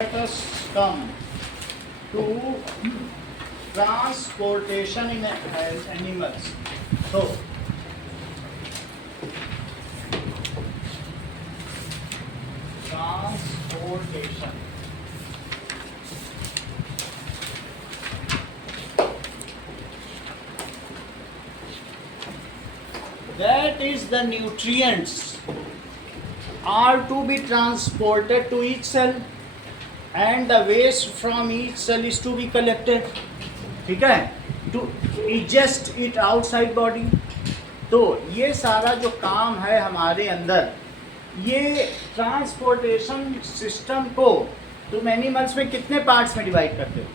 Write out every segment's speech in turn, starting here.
Let us come to transportation in animals. So, transportation. That is, the nutrients are to be transported to each cell and the waste from each cell is to be collected. ठीक है, to ingest it outside body. तो ये सारा जो काम है हमारे अंदर, ये ट्रांसपोर्टेशन सिस्टम को तुम एनिमल्स में कितने पार्ट्स में डिवाइड करते हो?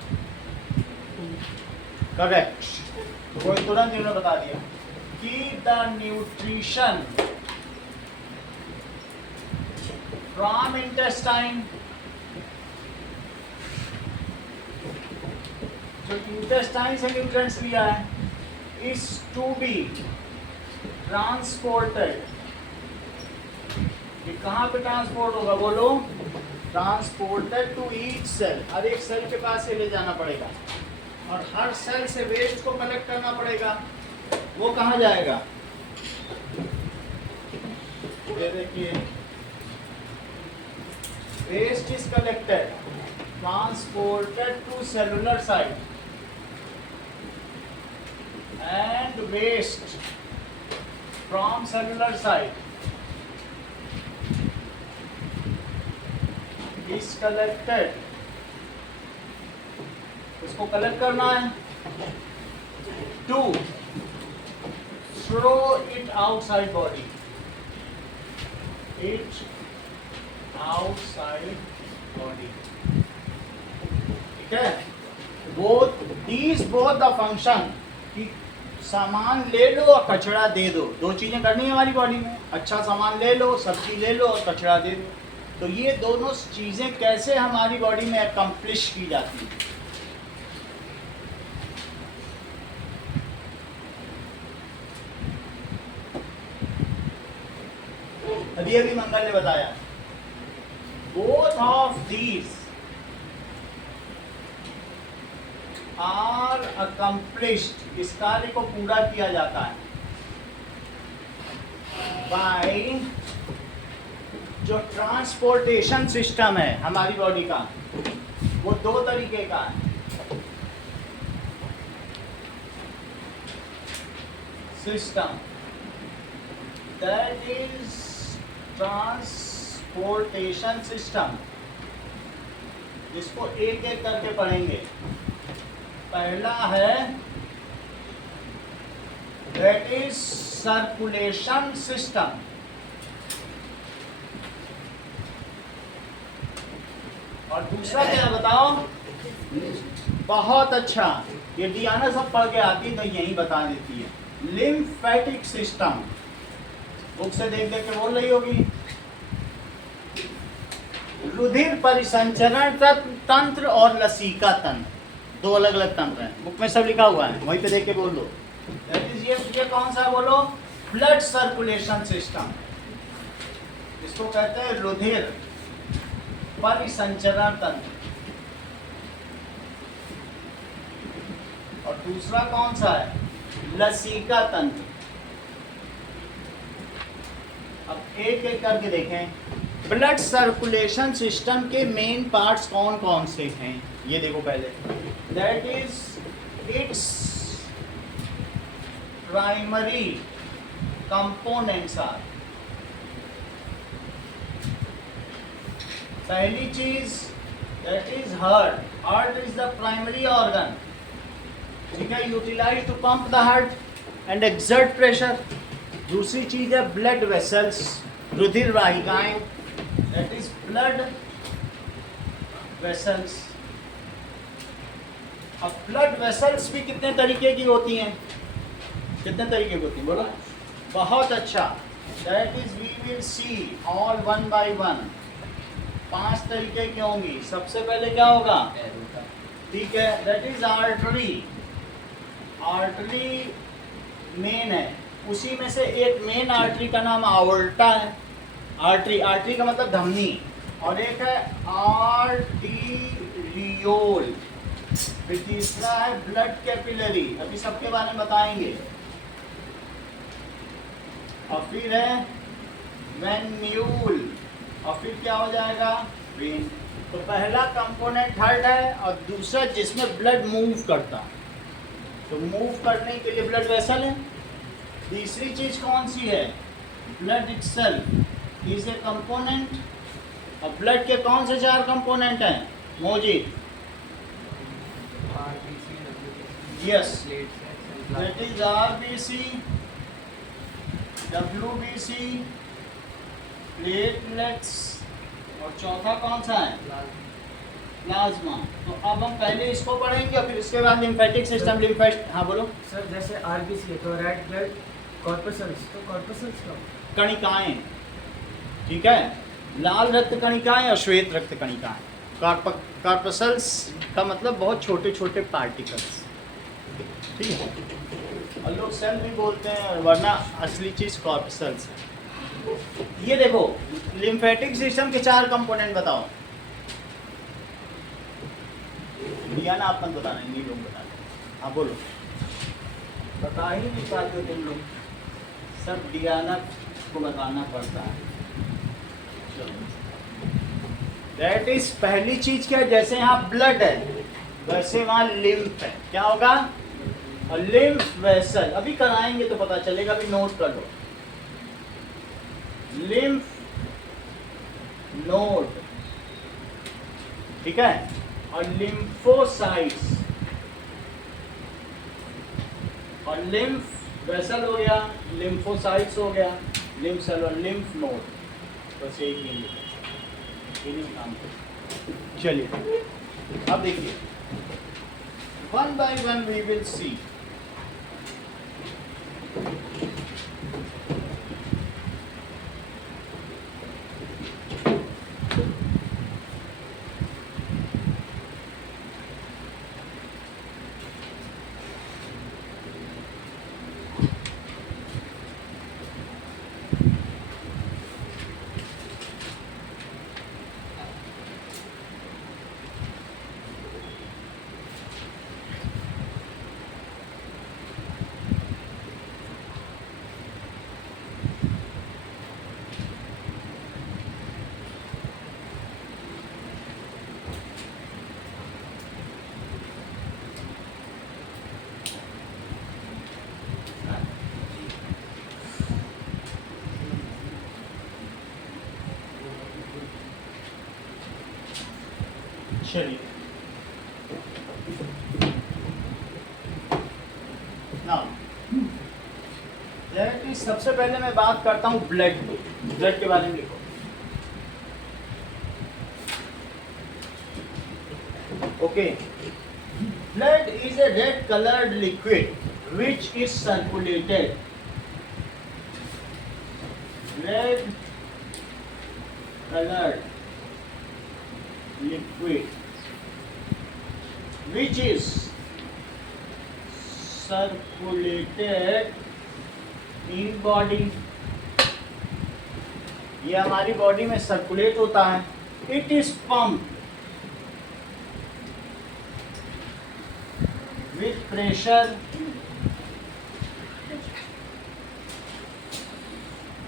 करेक्ट. कोई तुरंत इन्होंने बता दिया कि द न्यूट्रिशन फ्रॉम इंटेस्टाइन, जो इंटेस्टाइन से न्यूट्रिएंट्स लिया है, इज टू बी ट्रांसपोर्टेड. ये कहाँ पे ट्रांसपोर्ट होगा बोलो? Transported to each cell. हर एक सेल के पास से ले जाना पड़ेगा और हर सेल से वेस्ट को कलेक्ट करना पड़ेगा. वो कहाँ जाएगा? ये देखिए, waste is collected, transported to cellular site and waste from cellular site is collected. इसको कलेक्ट करना है to throw it outside body. It outside body. ठीक है? both the function कि सामान ले लो और कचरा दे दो. दो चीजें करनी है हमारी बॉडी में. अच्छा सामान ले लो, सब्जी ले लो और कचरा दे दो. तो ये दोनों चीजें कैसे हमारी बॉडी में अकम्प्लिश की जाती है? अभी मंगल ने बताया. Both of these are accomplished. इस कार्य को पूरा किया जाता है बाय जो ट्रांसपोर्टेशन सिस्टम है हमारी बॉडी का, वो दो तरीके का है. System that is transportation system. इसको एक एक करके पढ़ेंगे. पहला है दैट इज सर्कुलेशन सिस्टम. और दूसरा क्या बताओ? बहुत अच्छा, ये डियाना सब पढ़ के आती तो यही बता देती है. Lymphatic system. बुक से देख देख के बोल रही होगी. रुधिर परिसंचरण तंत्र और लसीका तंत्र, दो अलग अलग तंत्र हैं. बुक में सब लिखा हुआ है, वहीं पे देख के बोल दो. ये कौन सा बोलो? Blood circulation system. इसको कहते हैं रुधिर परिसंचरण तंत्र. और दूसरा कौन सा है? लसीका तंत्र. अब एक एक करके देखें. ब्लड सर्कुलेशन सिस्टम के मेन पार्ट्स कौन कौन से हैं? ये देखो पहले. That is its primary components are. पहली चीज that is heart. Heart is the primary organ. ठीक है, utilize to pump the heart and exert pressure. दूसरी चीज है ब्लड वेसल्स, रुधिर वाहिकाएं. That is blood vessels. अब ब्लड वेसल्स भी कितने तरीके की होती हैं? कितने तरीके की होती हैं बोलो? बहुत अच्छा. That is we will see all one by one. 5 तरीके की होंगी. सबसे पहले क्या होगा? ठीक है, that is artery. Artery main है. उसी में से एक मेन आर्टरी का नाम आवर्टा है. आर्टरी, आर्टरी का मतलब धमनी. और एक है आर्टिरियस. वेन्यूल, फिर तीसरा है ब्लड कैपिलरी, अभी सबके बारे में बताएंगे, और फिर है वेन्यूल, और फिर क्या हो जाएगा वेन। तो पहला कंपोनेंट हार्ट है और दूसरा जिसमें ब्लड मूव करता है, तो मूव करने के लिए ब्लड वेसल है। तीसरी चीज कौन सी है, blood itself is a component. और ब्लड के कौन से 4 कंपोनेंट हैं Mojid? Yes, that is RBC, WBC, platelets, और चौथा कौन सा है, प्लाज्मा। तो अब हम पहले इसको पढ़ेंगे और फिर इसके बाद लिम्फेटिक सिस्टम, लिम्फेट। हाँ बोलो सर। जैसे आरबीसी है तो रेड ब्लड कॉर्पसल्स, तो कॉर्पसल्स का कणिकाएं, ठीक है, लाल रक्त कणिकाएं और श्वेत रक्त कणिकाएं। कॉर्पसल्स का मतलब बहुत छोटे छोटे पार्टिकल्स, ठीक है, और लोग सेल भी बोलते हैं, वरना असली चीज कॉर्पसल्स है। ये देखो लिम्फेटिक सिस्टम के 4 कंपोनेंट बताओ। दिया ना, आप मत बताना, नहीं लोग बता रहे। हाँ बोलो, बता ही नहीं पाते तुम लोग, सब डियाना को बताना पड़ता है। दैट इज पहली चीज क्या है, जैसे यहाँ ब्लड है वैसे वहाँ लिम्फ है। क्या होगा, और लिम्फ वेसल, अभी कराएंगे तो पता चलेगा, अभी नोट कर लो। लिम्फ नोड, ठीक है, और लिम्फोसाइट्स, और लिम्फ वेसल हो गया, लिम्फोसाइट्स हो गया, लिम्फ सेल और लिम्फ नोड, बस एक मिनट काम करो। चलिए अब देखिए, one by one we will see. चलिए नाउ दैट इज, सबसे पहले मैं बात करता हूँ ब्लड के बारे में। लिखो, okay, blood is a red coloured liquid which is circulated, red coloured liquid which is circulated in body, ये हमारी बॉडी में सर्कुलेट होता है। It is pump with pressure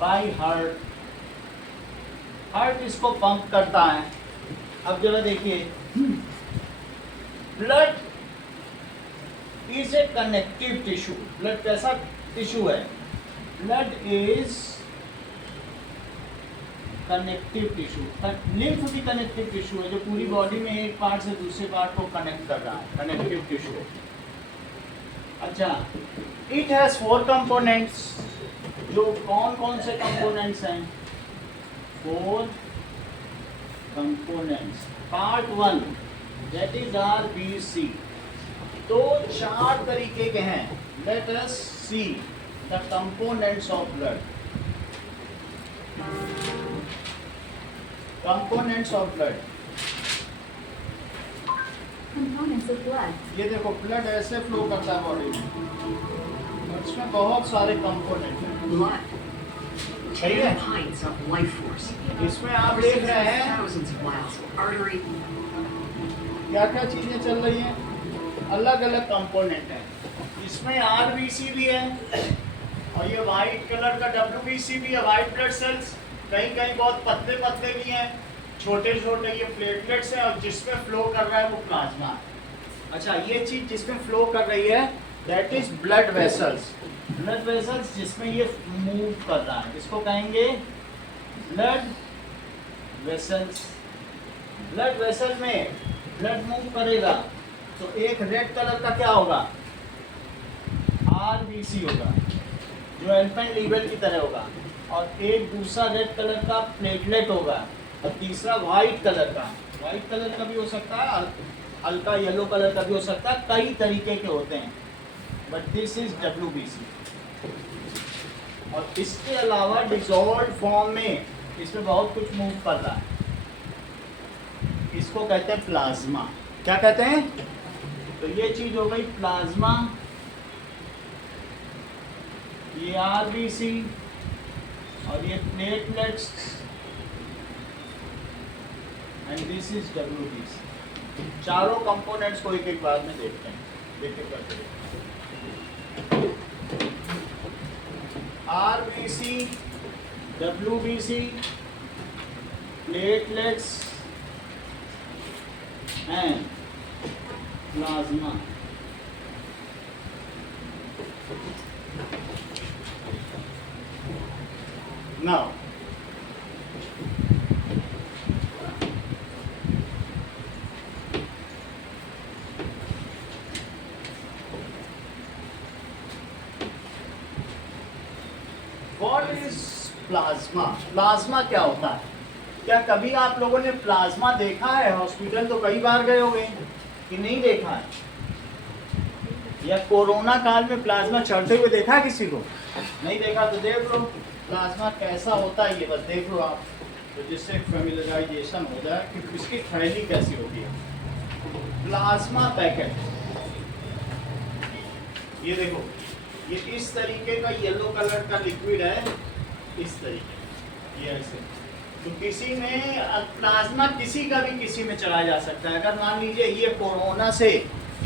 by heart, heart इसको पंप करता है। अब जरा देखिए, blood is a connective tissue. Blood कैसा टिश्यू है, blood is connective tissue. Lymph भी कनेक्टिव टिश्यू है, जो पूरी बॉडी में एक पार्ट से दूसरे पार्ट को कनेक्ट कर रहा है, कनेक्टिव टिश्यू। अच्छा, इट हैज 4 कंपोनेंट्स। जो कौन कौन से कंपोनेंट्स हैं, 4 components. Part 1 that is RBC। तो 4 तरीके के हैं। Let us see the components of blood. Components of blood, Components of blood. ये देखो, ब्लड ऐसे फ्लो करता है बॉडी में, और इसमें बहुत सारे कंपोनेंट हैं। Blood. सही है, 10 pints of life force. इसमें आप देख रहे हैं Thousands of miles of artery. क्या क्या चीज़ें चल रही हैं, अलग अलग कंपोनेंट हैं। इसमें आरबीसी भी है और ये वाइट कलर का डब्ल्यूबीसी भी है, वाइट ब्लड सेल्स। कहीं कहीं बहुत पतले पतले भी हैं, छोटे छोटे ये प्लेटलेट्स हैं, और जिसमें फ्लो कर रहा है वो प्लाज्मा है। अच्छा, ये चीज़ जिसमें फ्लो कर रही है that is blood vessels. Blood vessels जिसमें ये मूव कर रहा है इसको कहेंगे ब्लड वेसल्स। ब्लड वेसल में ब्लड मूव करेगा तो एक रेड कलर का क्या होगा, आरबीसी होगा, जो एल्पेनलीबेल की तरह होगा, और एक दूसरा रेड कलर का प्लेटलेट होगा, और तीसरा वाइट कलर का। वाइट कलर का भी हो सकता है, हल्का येलो कलर का भी हो सकता है, कई तरीके के होते हैं, बट दिस इज डब्ल्यूबीसी। और इसके अलावा डिसॉल्व फॉर्म में इसमें बहुत कुछ मूव कर रहा है, इसको कहते हैं प्लाज्मा। क्या कहते हैं? तो ये चीज हो गई प्लाज्मा, ये आरबीसी, और ये platelets, and this is WBC. चारों कंपोनेंट्स को एक एक बार में देखते हैं, देख करके। RBC, WBC, platelets and plasma. Now what is plasma? Plasma क्या होता है? क्या कभी आप लोगों ने प्लाज्मा देखा है? हॉस्पिटल तो कई बार गए होंगे, कि नहीं देखा है? या कोरोना काल में प्लाज्मा चढ़ते हुए देखा है किसी को? नहीं देखा तो देख लो प्लाज्मा कैसा होता है, ये बस देख लो आप, तो जिससे फेमिलियराइजेशन हो जाए कि इसकी थैली कैसी होगी। प्लाज्मा पैकेट, ये देखो, ये इस तरीके का येलो कलर का लिक्विड है, इस तरीके, ये ऐसे। तो किसी में प्लाज्मा किसी का भी किसी में चला जा सकता है। अगर मान लीजिए ये कोरोना से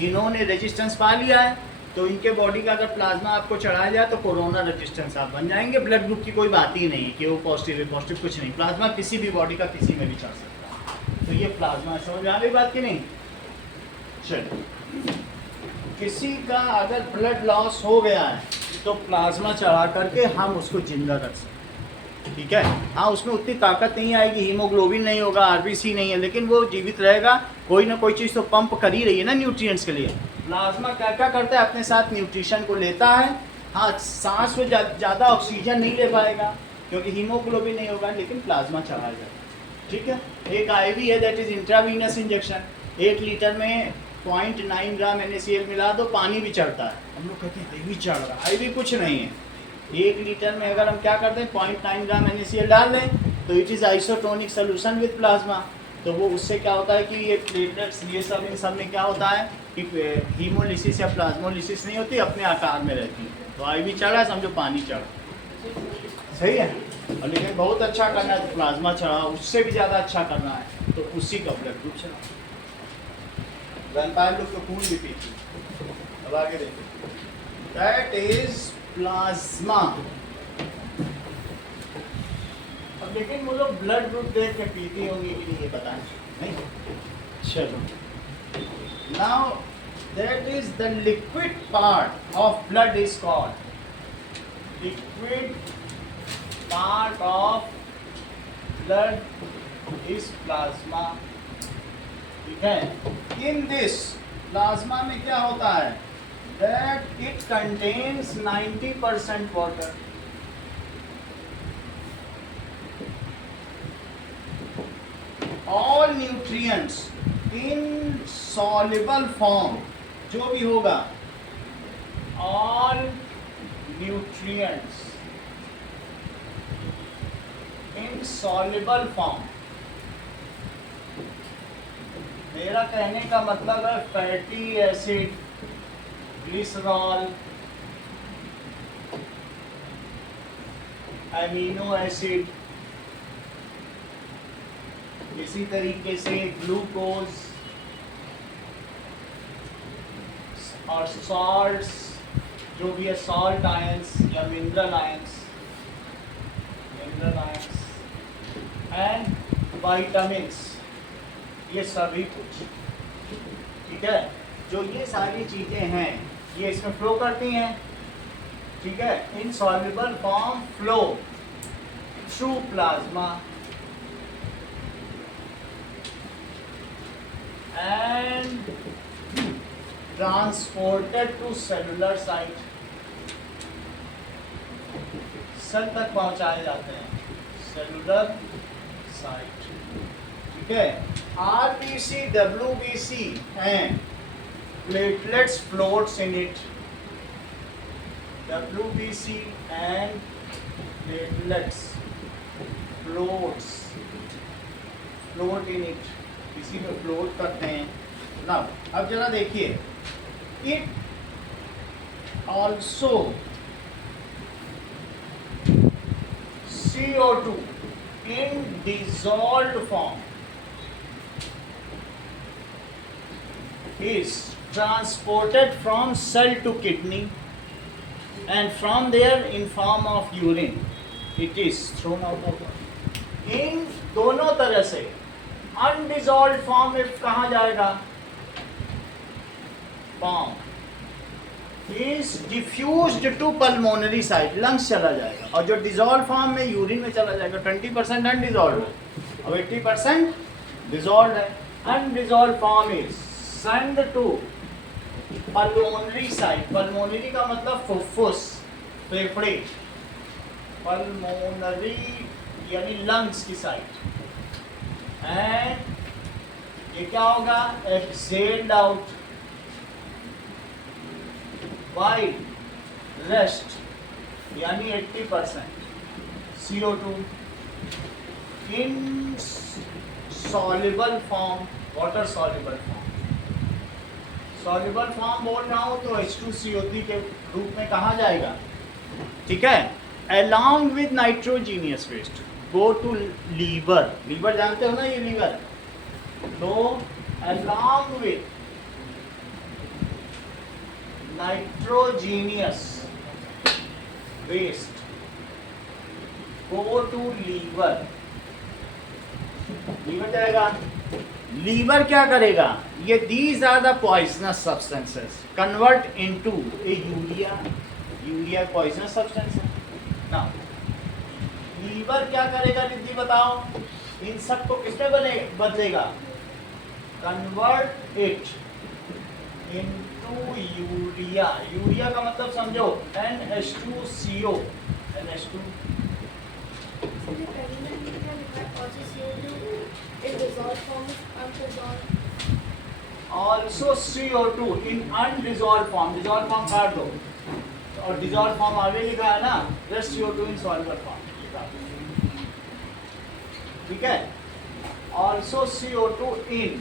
इन्होंने रेजिस्टेंस पा लिया है, तो इनके बॉडी का अगर प्लाज्मा आपको चढ़ाया जाए तो कोरोना रेजिस्टेंस आप बन जाएंगे। ब्लड ग्रुप की कोई बात ही नहीं है कि वो पॉजिटिव है पॉजिटिव, कुछ नहीं। प्लाज्मा किसी भी बॉडी का किसी में भी चढ़ सकता है। तो ये प्लाज्मा, समझ आ गई बात की नहीं? चलो, किसी का अगर ब्लड लॉस हो गया है तो प्लाज्मा चढ़ा करके हम उसको जिंदा रख सकते हैं, ठीक है। हाँ, उसमें उतनी ताकत नहीं आएगी, हीमोग्लोबिन नहीं होगा, आरबीसी नहीं है, लेकिन वो जीवित रहेगा। कोई ना कोई चीज़ तो पंप कर ही रही है ना न्यूट्रिएंट्स के लिए। प्लाज्मा क्या क्या करता है? अपने साथ न्यूट्रिशन को लेता है। हाँ, सांस में ज़्यादा ऑक्सीजन नहीं ले पाएगा क्योंकि हीमोग्लोबिन नहीं होगा, लेकिन प्लाज्मा चढ़ाया जाएगा, ठीक है। एक आईवी है, that is intravenous injection. 1 litre में 0.9 ग्राम NaCl मिला दो, पानी भी चढ़ता है। हम लोग कहते हैं भी चढ़ रहा है, आईवी कुछ नहीं है। 1 लीटर में अगर हम क्या करते हैं 0.9 ग्राम NaCl डाल दें तो it is isotonic solution with plasma. तो वो उससे क्या होता है कि ये प्लेटलेट्स, ये सब, इन सब में क्या होता है कि हीमोलिसिस या प्लाज्मोलिसिस नहीं होती, अपने आकार में रहती है। तो आईवी चढ़ा, समझो पानी चढ़ा, सही है। और लेकिन बहुत अच्छा करना है तो प्लाज्मा चढ़ा, उससे भी ज़्यादा अच्छा करना है तो उसी का ब्लड ग्रुप चढ़ा। वैम्पायर लोग तो खून भी पीते। अब आगे देखो, दैट इज प्लाज्मा। अब लेकिन वो लोग ब्लड ग्रुप देख के पीती होंगी कि नहीं, ये पता नहीं। चलो, now that is the liquid part of blood is called, liquid part of blood is plasma, ठीक है। इन दिस प्लाज्मा में क्या होता है? That it contains 90% water. All nutrients in soluble form, जो भी होगा, ऑल न्यूट्रिएंट्स इन सॉल्युबल फॉर्म। मेरा कहने का मतलब है fatty acid, glycerol, amino acid, इसी तरीके से ग्लूकोज, और सॉल्ट्स जो भी है, सॉल्ट आयंस या मिनरल आयंस एंड वाइटामिन्स, ये सभी कुछ, ठीक है। जो ये सारी चीज़ें हैं ये इसमें फ्लो करती हैं, ठीक है। In soluble form flow through plasma and transported to cellular site, cell तक पहुंचाए जाते हैं, सेलुलर साइट, ठीक है। RBC, WBC and platelets floats in it, WBC and platelets float in it, इसी में फ्लोट करते हैं ना। अब जरा देखिए, it also CO2 in dissolved form is transported from cell to kidney, and from there in form of urine it is thrown out of body। इन दोनों तरह से अनडिजॉल्व फॉर्म में कहाँ जाएगा, form is diffused to pulmonary site, lungs चला जाएगा, और जो डिजॉल्व फॉर्म में यूरिन में चला जाएगा। 20% अनडिजॉल्व है और 80% डिजॉल्व है। Undissolve form is send to pulmonary site, pulmonary का मतलब फुफ्फुस, फेफड़े, पल्मोनरी यानी लंग्स की साइट, एंड ये क्या होगा, एक्सेल्ड आउट बाय रेस्ट यानी 80% CO2 in soluble form, water soluble form. Soluble form बोल रहा हूँ तो H2CO3 के रूप में कहाँ जाएगा, ठीक है। Along with nitrogenous waste go to liver, liver जानते हो ना, ये लीवर, तो along with nitrogenous waste go to liver, liver जाएगा। लीवर क्या करेगा, ये these are the poisonous substances convert into a urea, urea poisonous substance है ना। लीवर क्या करेगा रिद्धि बताओ, इन सब को किसमें बदलेगा, convert it into urea. Urea का मतलब समझो NH2CO, NH2 also CO2 in undissolved form, dissolved form काट दो और dissolved form आगे लिखा है ना, just CO2 in soluble form, ठीक है। also CO2 in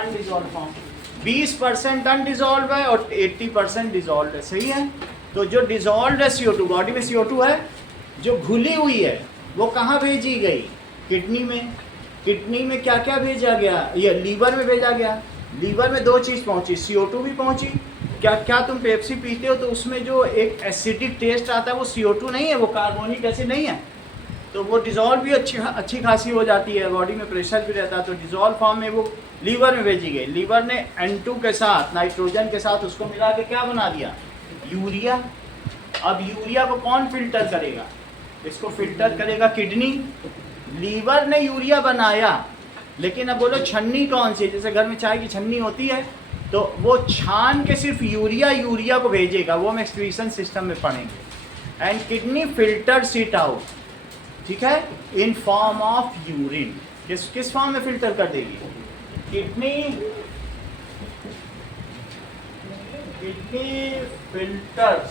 undissolved form, 20% undissolved है और 80% डिजॉल्व है, सही है। तो जो डिजॉल्व है CO2, बॉडी में CO2 है, जो घुली हुई है वो कहाँ भेजी गई, किडनी में। किडनी में क्या क्या भेजा गया, ये लीवर में भेजा गया। लीवर में दो चीज़ पहुंची, CO2 भी पहुंची। क्या क्या तुम पेप्सी पीते हो तो उसमें जो एक एसिडिक टेस्ट आता है वो CO2 नहीं है, वो कार्बोनिक एसिड नहीं है, तो वो डिज़ोल्व भी अच्छी खासी हो जाती है, बॉडी में प्रेशर भी रहता है, तो डिज़ोल्व फॉर्म में वो लीवर में भेजी गई। लीवर ने N2 के साथ, नाइट्रोजन के साथ उसको मिला के क्या बना दिया, यूरिया। अब यूरिया को कौन फिल्टर करेगा, इसको फिल्टर करेगा किडनी। लीवर ने यूरिया बनाया, लेकिन अब बोलो छन्नी कौन सी, जैसे घर में चाय की छन्नी होती है, तो वो छान के सिर्फ यूरिया को भेजेगा, वो हम एक्सक्रीशन सिस्टम में पढ़ेंगे। And kidney filters it out, ठीक है, इन फॉर्म ऑफ यूरिन। किस फॉर्म में फिल्टर कर देगी, kidney filters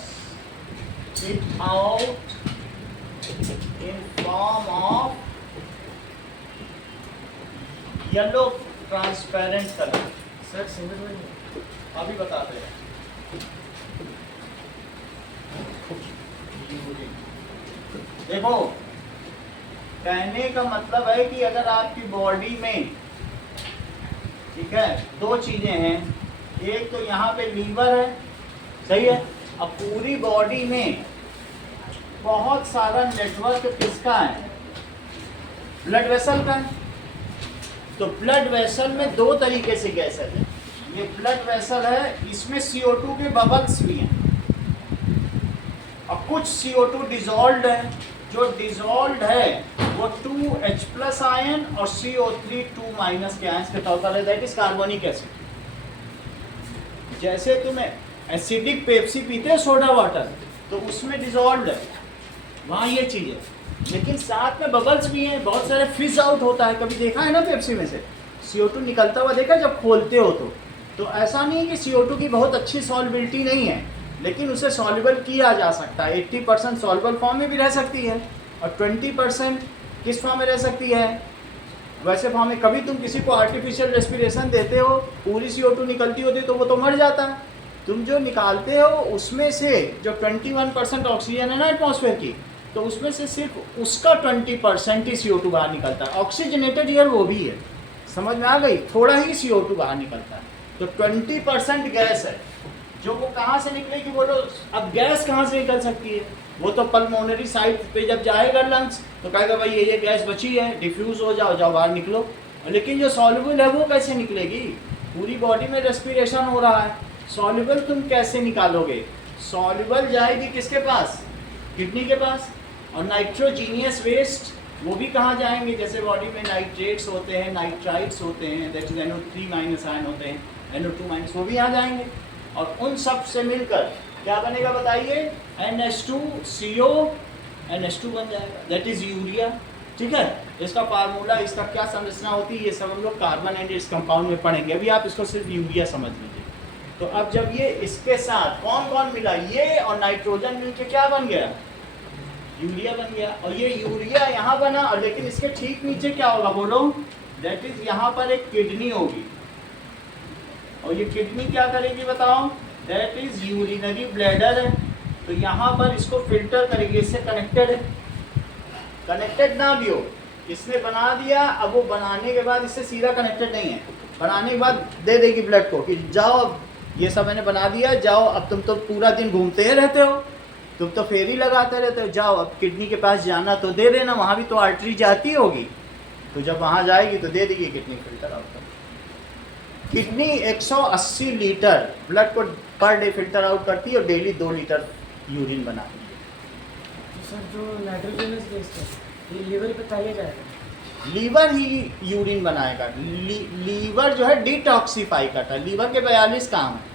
it out in form of yellow transparent colour. Sir समझ में नहीं, अभी बताते हैं। देखो, कहने का मतलब है कि अगर आपकी बॉडी में, ठीक है, दो चीजें हैं, एक तो यहाँ पे लीवर है, सही है। अब पूरी बॉडी में बहुत सारा नेटवर्क किसका है? ब्लड वेसल का है। तो ब्लड वेसल में दो तरीके से गैस है। ये ब्लड वेसल है, इसमें CO2 के बबल्स भी हैं और कुछ CO2 डिजॉल्व्ड है। जो डिजॉल्व्ड है वो 2H+ आयन और CO3 2- के आयंस के तौर पर है, दैट इज कार्बोनिक एसिड। जैसे तुम एसिडिक पेप्सी पीते हो सोडा वाटर, तो उसमें डिजॉल्व्ड है, वहाँ ये चीज़ है। लेकिन साथ में बबल्स भी हैं, बहुत सारे फिज आउट होता है। कभी देखा है ना पेप्सी में से CO2 निकलता हुआ देखा जब खोलते हो तो ऐसा नहीं है कि CO2 की बहुत अच्छी सॉल्युबिलिटी नहीं है, लेकिन उसे सॉल्युबल किया जा सकता है। 80% सॉल्युबल फॉर्म में भी रह सकती है और 20% किस फॉर्म में रह सकती है? वैसे फॉर्म में। कभी तुम किसी को आर्टिफिशियल रेस्पिरेशन देते हो, पूरी CO2 निकलती होती है तो वो तो मर जाता है। तुम जो निकालते हो उसमें से जो 21% ऑक्सीजन है ना एटमॉस्फेयर की, तो उसमें से सिर्फ उसका 20% ही CO2 बाहर निकलता है। ऑक्सीजनेटेड एयर वो भी है, समझ में आ गई? थोड़ा ही CO2 बाहर निकलता है। तो 20% गैस है जो वो कहाँ से निकलेगी बोलो? अब गैस कहाँ से निकल सकती है? वो तो पल्मोनरी साइड पे जब जाएगा लंग्स तो कहेगा भाई ये गैस बची है, डिफ्यूज़ हो जाओ, जाओ बाहर निकलो। लेकिन जो सॉल्युबल है वो कैसे निकलेगी? पूरी बॉडी में रेस्पिरेशन हो रहा है, सॉल्युबल तुम कैसे निकालोगे? सॉल्युबल जाएगी किसके पास? किडनी के पास। और नाइट्रोजीनियस वेस्ट वो भी कहाँ जाएंगे? जैसे बॉडी में नाइट्रेट्स होते हैं, नाइट्राइट्स होते हैं, दैट इज NO3- आयन होते हैं, NO2-, वो भी यहाँ जाएंगे। और उन सब से मिलकर क्या बनेगा बताइए? NH2CO NH2 बन जाएगा, दैट इज यूरिया। ठीक है, इसका फार्मूला, इसका क्या संरचना होती है, ये सब हम लोग कार्बन एंड इस कंपाउंड में पढ़ेंगे। अभी आप इसको सिर्फ यूरिया समझ लीजिए। तो अब जब ये इसके साथ कौन कौन मिला, ये और नाइट्रोजन मिलके क्या बन गया? यूरिया बन गया। और ये यूरिया यहाँ बना, और लेकिन इसके ठीक नीचे क्या होगा बोलो? दैट इज यहाँ पर एक किडनी होगी। और ये किडनी क्या करेगी बताओ? दैट इज यूरिनरी ब्लैडर है। तो यहाँ पर इसको फिल्टर करेगी, इससे कनेक्टेड है। कनेक्टेड ना भी हो, इसने बना दिया, अब वो बनाने के बाद इससे सीधा कनेक्टेड नहीं है, बनाने के बाद दे देगी ब्लड को कि जाओ अब ये सब मैंने बना दिया, जाओ अब तुम तो पूरा दिन घूमते ही रहते हो, तुम तो फेरी लगाते रहते हो, जाओ अब किडनी के पास जाना तो दे देना, वहाँ भी तो आर्टरी जाती होगी, तो जब वहाँ जाएगी तो दे देगी किडनी फिल्टर आउट कर। किडनी 180 लीटर ब्लड को पर डे फिल्टर आउट करती है और डेली 2 लीटर यूरिन बनाती है। तो सर जो नाइट्रोजनस वेस्ट है ये लीवर पे चाहिए जाएगा? लीवर ही यूरिन बनाएगा। लीवर जो है डिटॉक्सीफाई करता है। लीवर के 42 काम है।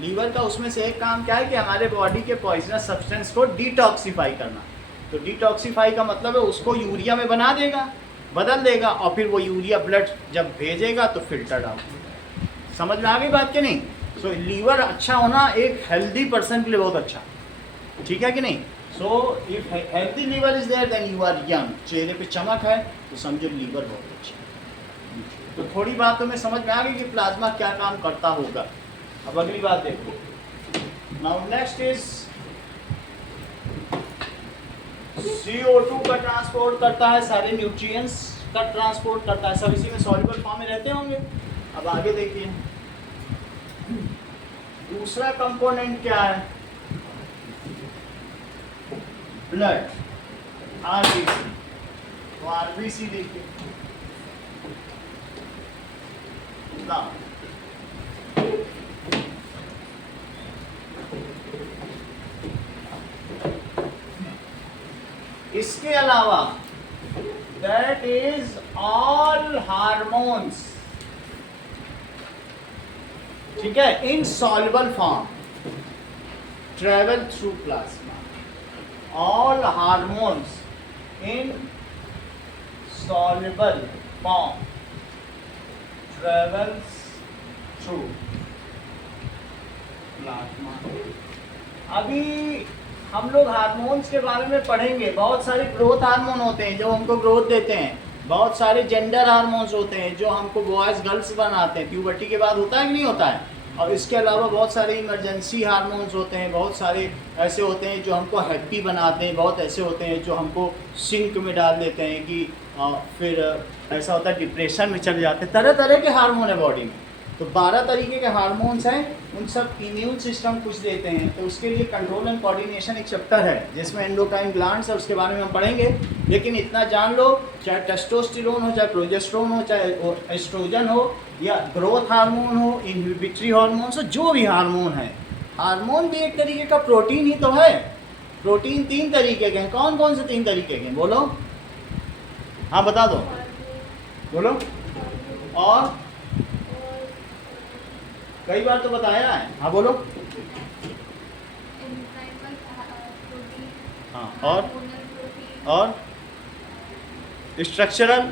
लीवर का उसमें से एक काम क्या है कि हमारे बॉडी के पॉइजनस सब्सटेंस को डिटॉक्सीफाई करना। तो डिटॉक्सीफाई का मतलब है उसको यूरिया में बना देगा, बदल देगा, और फिर वो यूरिया ब्लड जब भेजेगा तो फिल्टर आउट होगा। समझ में आ गई बात कि नहीं? सो लीवर अच्छा होना एक हेल्दी पर्सन के लिए बहुत अच्छा, ठीक है कि नहीं? So if healthy liver is there then you are young. चेहरे पे चमक है तो समझो लीवर बहुत अच्छा है। तो थोड़ी बात तो मैं समझ में आ गई कि प्लाज्मा क्या काम करता होगा। अब अगली बात देखो। नाउ नेक्स्ट इज CO2 का ट्रांसपोर्ट करता है, सारे न्यूट्रिएंट्स का ट्रांसपोर्ट करता है, सब इसी में सॉल्युबल फॉर्म में रहते होंगे। अब आगे देखिए दूसरा कंपोनेंट क्या है? Blood, RBC। तो RBC देखिए ना, इसके अलावा दैट इज ऑल हार्मोन्स, ठीक है, in soluble form travel through plasma. All hormones in soluble form travels through plasma। अभी हम लोग हार्मोन्स के बारे में पढ़ेंगे। बहुत सारे ग्रोथ हार्मोन होते हैं जो हमको ग्रोथ देते हैं, बहुत सारे जेंडर हार्मोन्स होते हैं जो हमको बॉयज़ गर्ल्स बनाते हैं, प्यूबर्टी के बाद होता है कि नहीं होता है। और इसके अलावा बहुत सारे इमरजेंसी हार्मोन्स होते हैं, बहुत सारे ऐसे होते हैं जो हमको हैप्पी बनाते हैं, बहुत ऐसे होते हैं जो हमको सिंक में डाल देते हैं कि फिर ऐसा होता है डिप्रेशन में चले जाते हैं। तरह तरह के हार्मोन है बॉडी में, तो 12 तरीके के हार्मोन्स हैं, उन सब इम्यून सिस्टम कुछ देते हैं। तो उसके लिए कंट्रोल एंड कोऑर्डिनेशन एक चैप्टर है जिसमें एंडोक्राइन ग्लैंड्स है, उसके बारे में हम पढ़ेंगे। लेकिन इतना जान लो, चाहे टेस्टोस्टेरोन हो, चाहे प्रोजेस्टेरोन हो, चाहे एस्ट्रोजन हो, या ग्रोथ हार्मोन हो, इनहिबिटरी हार्मोन्स हो, जो भी हार्मोन है, हार्मोन भी एक तरीके का प्रोटीन ही तो है। प्रोटीन 3 तरीके के हैं। कौन कौन से 3 तरीके के हैं बोलो? हाँ बता दो, बोलो। और कई बार तो बताया है। हाँ बोलो। हाँ और स्ट्रक्चरल,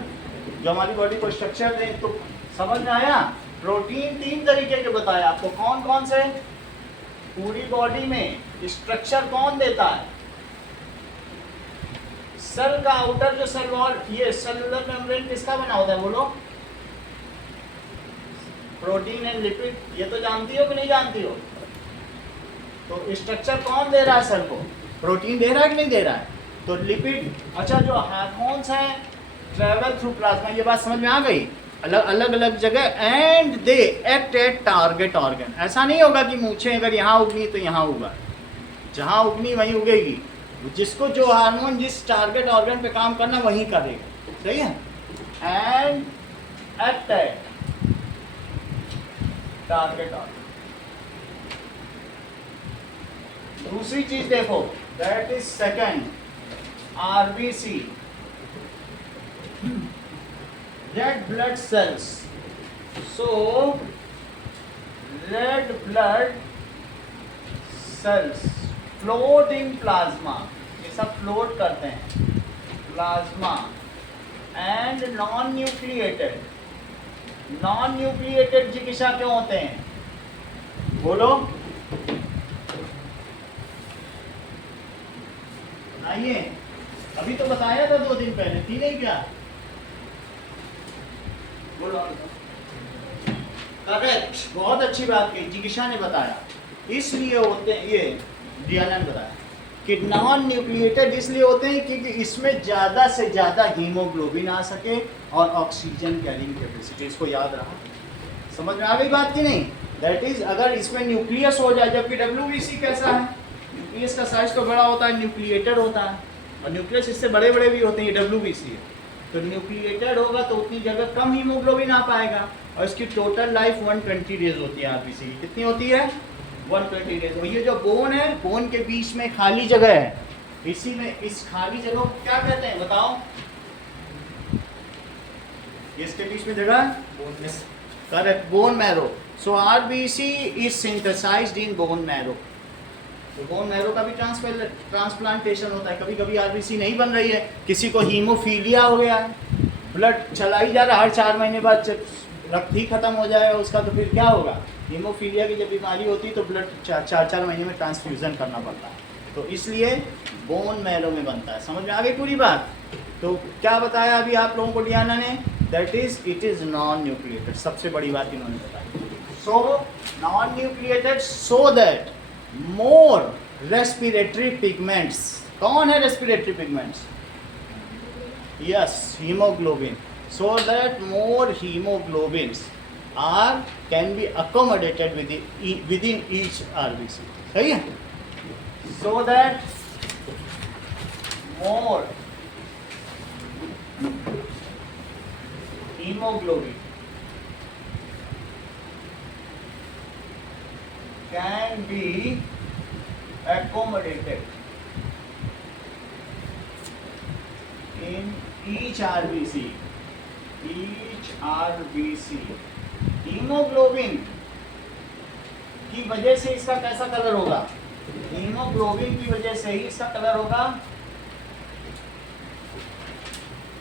जो हमारी बॉडी को स्ट्रक्चर दे। तो समझ में आया? प्रोटीन 3 तरीके के बताया आपको। कौन कौन से? पूरी बॉडी में स्ट्रक्चर कौन देता है? सेल का आउटर जो सेल वॉल, ये सेलुलर मेम्ब्रेन किसका बना होता है बोलो? Protein and lipid. ये तो जानती हो कि नहीं जानती हो? तो स्ट्रक्चर कौन दे रहा है सेल को? प्रोटीन दे रहा है कि नहीं दे रहा है? तो लिपिड। अच्छा, जो हार्मोन्स हैं ट्रेवल थ्रू प्लाज्मा, ये बात समझ में आ गई? अलग अलग जगह, and they act at target organ. ऐसा नहीं होगा कि मूछें अगर यहाँ उगनी तो यहाँ उगा, जहाँ उगनी वहीं उगेगी। जिसको जो हार्मोन जिस टारगेट ऑर्गन पे काम करना वहीं करेगा। सही है? And act at target organ. दूसरी चीज देखो, that is second, RBC, red blood cells. So red blood cells float in plasma, ये सब फ्लोट करते हैं plasma. And non nucleated, non nucleated जिज्ञासा क्यों होते हैं बोलो? आइए, अभी तो बताया था 2 दिन पहले, थी नहीं क्या? बोलो। करेक्ट, बहुत अच्छी बात कही, जिज्ञासा ने बताया। इसलिए होते हैं, ये डियाना ने बताया कि नॉन न्यूक्लिएटेड इसलिए होते हैं क्योंकि इसमें ज़्यादा से ज़्यादा हीमोग्लोबिन आ सके और ऑक्सीजन कैरिंग कैपेसिटी। इसको याद रहा। समझ में आ गई बात की नहीं? दैट इज, अगर इसमें न्यूक्लियस हो जाए, जबकि WBC कैसा है? न्यूक्लियस का साइज तो बड़ा होता है, न्यूक्लिएटेड होता है, और न्यूक्लियस इससे बड़े बड़े भी होते हैं, WBC है। तो न्यूक्लिएटेड होगा तो उतनी जगह कम हीमोग्लोबिन आ पाएगा, और इसकी टोटल लाइफ 120 डेज होती है। RBC की कितनी होती है? 120 डेज। ये जो बोन है, बोन के बीच में खाली जगह है, इसी में, इस खाली जगह को क्या कहते हैं बताओ? इसके बीच में जगह, correct, bone marrow. So RBC is synthesized in bone marrow. तो बोन मैरो का भी ट्रांसप्लांटेशन होता है। कभी कभी RBC नहीं बन रही है, किसी को हीमोफीलिया हो गया है, ब्लड चला ही जा रहा, हर 4 महीने बाद रक्त ही खत्म हो जाएगा उसका, तो फिर क्या होगा? हीमोफीलिया की जब बीमारी होती है तो ब्लड 4 महीने में ट्रांसफ्यूजन करना पड़ता है। तो इसलिए बोन मैरो में बनता है। समझ में आ गई पूरी बात? तो क्या बताया अभी आप लोगों को डियाना ने? That is, it is non nucleated. सबसे बड़ी बात इन्होंने बताई। So non nucleated, so that more respiratory pigments. कौन है respiratory pigments? Yes, haemoglobin. So that more hemoglobins can be accommodated within each RBC. सही है? So that more hemoglobin can be accommodated in each RBC. Haemoglobin की वजह से इसका कैसा colour होगा? हीमोग्लोबिन की वजह से ही इसका कलर होगा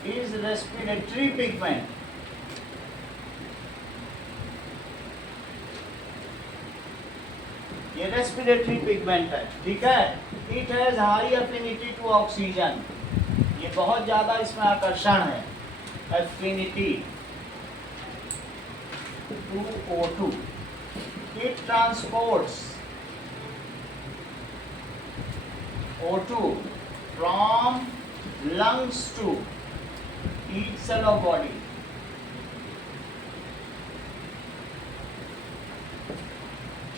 इज रेस्पिरेटरी पिगमेंट। ये रेस्पिरेटरी पिगमेंट है, ठीक है? It has high affinity to oxygen. ये बहुत ज्यादा इसमें आकर्षण है, affinity to O2. It transports O2 from lungs to each cell of body.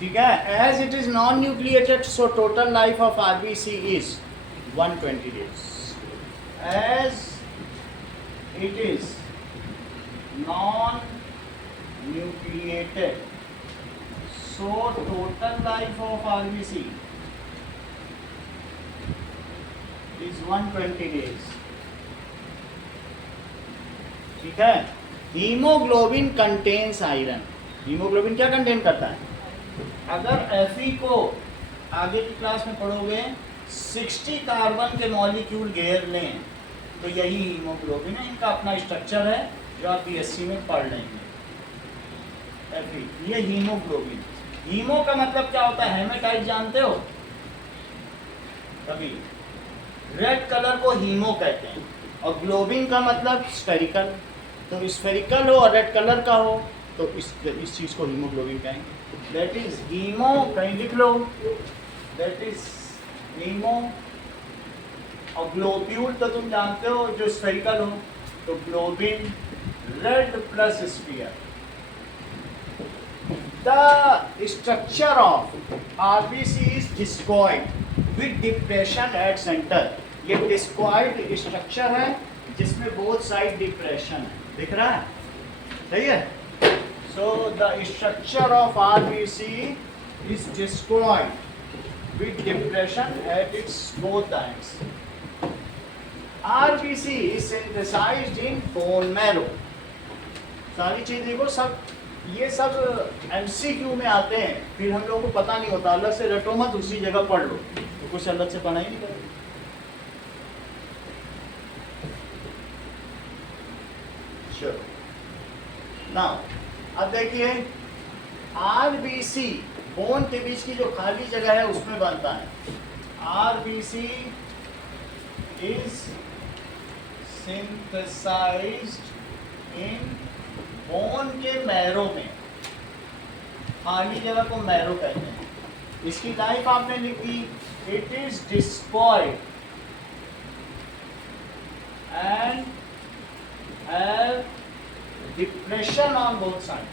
ठीक है, as it is non nucleated so total life of RBC is 120 days. As it is non-nucleated, so total life of RBC is 120 days. ठीक है, haemoglobin contains iron. Haemoglobin क्या contain करता है? अगर Fe को आगे की क्लास में पढ़ोगे 60 कार्बन के मॉलिक्यूल घेर लें तो यही हीमोग्लोबिन है. इनका अपना स्ट्रक्चर है जो आप बीएससी में पढ़ लेंगे. Fe, ये हीमोग्लोबिन. हीमो का मतलब क्या होता है? हेमेटाइट जानते हो? कभी रेड कलर को हीमो कहते हैं, और ग्लोबिन का मतलब स्फेरिकल. तो स्फेरिकल हो और रेड कलर का हो तो इस चीज़ को हीमोग्लोबिन कहेंगे. दैट इज हीमो, कहीं लिख लो, दैट इज हीमो. और ग्लोब्यूल तो तुम जानते हो जो स्फेरिकल हो, तो globin red plus sphere. The structure of RBC is discoid with depression at centre. ये डिस्कॉइड स्ट्रक्चर है जिसमें बोथ साइड डिप्रेशन है. दिख रहा है? सही है. So the structure of RBC is discoid with depression at its both ends. RBC is synthesized in bone marrow. सारी चीज देखो, सब ये सब MCQ में आते हैं, फिर हम लोगों को पता नहीं होता. अलग से रटो मत, उसी जगह पढ़ लो, तो कुछ अलग से पढ़ा ही नहीं करेंगे. चलो नाउ अब देखिए, RBC बोन के बीच की जो खाली जगह है उसमें बनता है. RBC is synthesized in bone के मैरो में. खाली जगह को मैरो कहते हैं. इसकी लाइफ आपने लिखी, it is discoid and have depression on both side.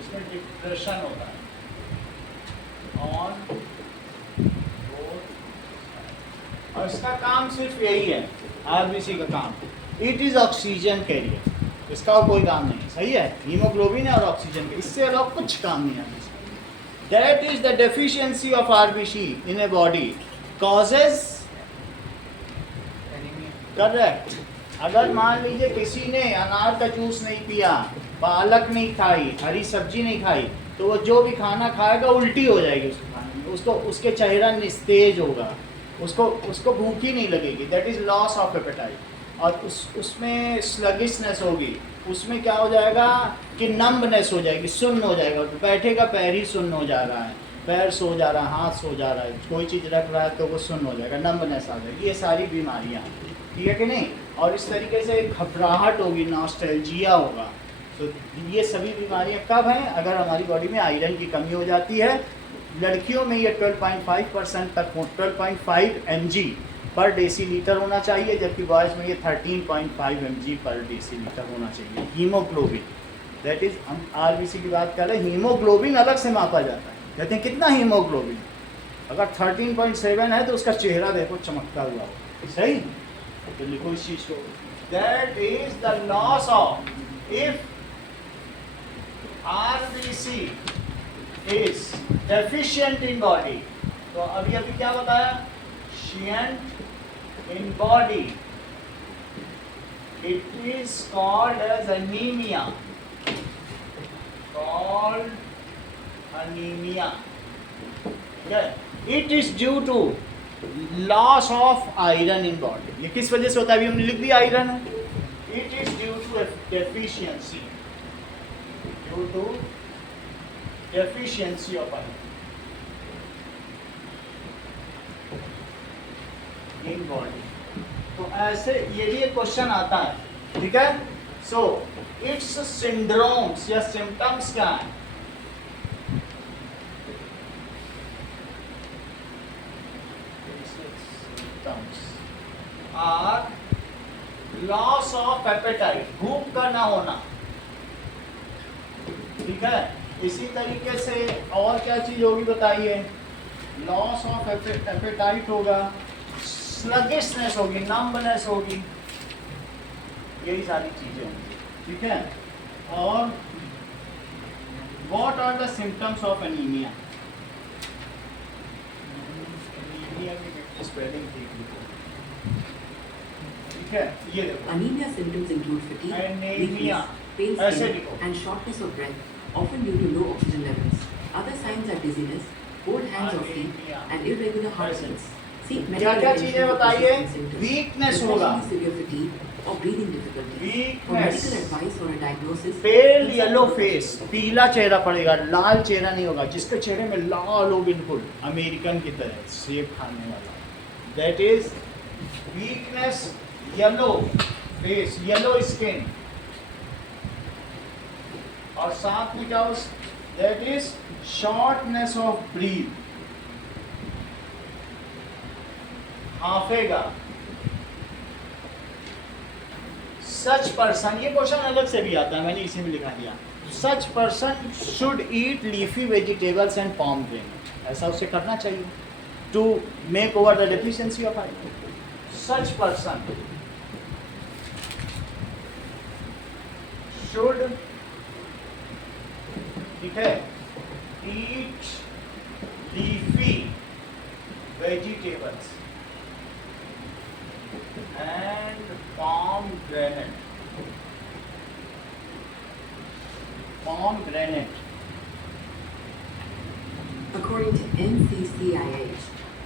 इसमें डिप्रेशन होता है ऑन बोथ. और इसका काम सिर्फ यही है, आरबीसी का काम, इट इज ऑक्सीजन कैरियर. इसका और कोई काम नहीं. सही है, हीमोग्लोबिन है और ऑक्सीजन के, इससे अलावा कुछ काम नहीं है. That is the deficiency of RBC in a body causes. Correct. अगर मान लीजिए किसी ने अनार का जूस नहीं पिया, पालक नहीं खाई, हरी सब्जी नहीं खाई, तो वो जो भी खाना खाएगा उल्टी हो जाएगी उसके खाने में. उसको उसके चेहरा निस्तेज होगा, उसको भूख ही नहीं लगेगी. That is loss of apatite. और उसमें स्लगिशनेस होगी. उसमें क्या हो जाएगा कि नम्बनेस हो जाएगी, सुन्न हो जाएगा. बैठेगा पैर ही सुन्न हो जा रहा है, पैर सो जा रहा है, हाथ सो जा रहा है, कोई चीज़ रख रहा है तो वो सुन्न हो जाएगा, नम्बनेस आ जाएगी. ये सारी बीमारियाँ, ठीक है कि नहीं. और इस तरीके से घबराहट होगी, नॉस्टैल्जिया होगा. तो ये सभी बीमारियां कब हैं? अगर हमारी बॉडी में आयरन की कमी हो जाती है. लड़कियों में ये 12.5% तक, 12.5 mg पर डेसीलीटर होना चाहिए, जबकि बॉयज़ में ये 13.5 mg पर डेसीलीटर होना चाहिए हीमोग्लोबिन. दैट इज, हम आरबीसी की बात कर रहे हैं. हीमोग्लोबिन अलग से मापा जाता है. कहते हैं कितना हीमोग्लोबिन. अगर 13.7 है तो उसका चेहरा देखो चमकता हुआ हो. सही, तो लिखो इस चीज को. That is the loss of, if RBC is deficient in body. तो अभी क्या बताया? Deficient in body, it is called as anemia. Called anemia. Okay. It is due to loss of iron in body. ये किस वजह से होता है? अभी हमने लिख दिया आयरन है. It is due to deficiency. Due to deficiency of iron in body. तो ऐसे ये भी एक क्वेश्चन आता है. ठीक है. सो इट्स सिंड्रोम्स या सिम्टम्स क्या है? आर लॉस ऑफ एपेटाइट, भूख का ना होना. ठीक है. इसी तरीके से और क्या चीज़ होगी बताइए, लॉस ऑफ एपेटाइट होगा, स्लगिशनेस होगी, नंबनेस होगी, यही सारी चीज़ें होंगी, ठीक है। और what are the symptoms of anaemia, anaemia की स्पेलिंग ठीक है, ये देखो Anemia symptoms include fatigue, Anemia. weakness, pale ऐसे skin, लिखो। and shortness of breath, often due to low oxygen levels. Other signs are dizziness, cold hands or feet, Anemia. and irregular heartbeats. Seek क्या medical क्या attention चीजें for बताइए, persistent symptoms, weakness होगा, especially severe fatigue or breathing difficulties. For weakness, medical advice or a diagnosis, pale yellow face, पीला चेहरा पड़ेगा, लाल चेहरा नहीं होगा, जिसके चेहरे में लाल हो बिल्कुल अमेरिकन की तरह सेब खाने वाला, that is weakness, yellow face, yellow skin, और साथ में क्या हो, that is shortness of breath, हाफेगा। सच पर्सन, ये क्वेश्चन अलग से भी आता है, मैंने इसी में लिखा दिया, such person should eat leafy vegetables and pomegranate, ऐसा उसे करना चाहिए to make over the deficiency of iron. Such person should, ठीक है, eat leafy vegetables and pomegranate. according to NCCIH,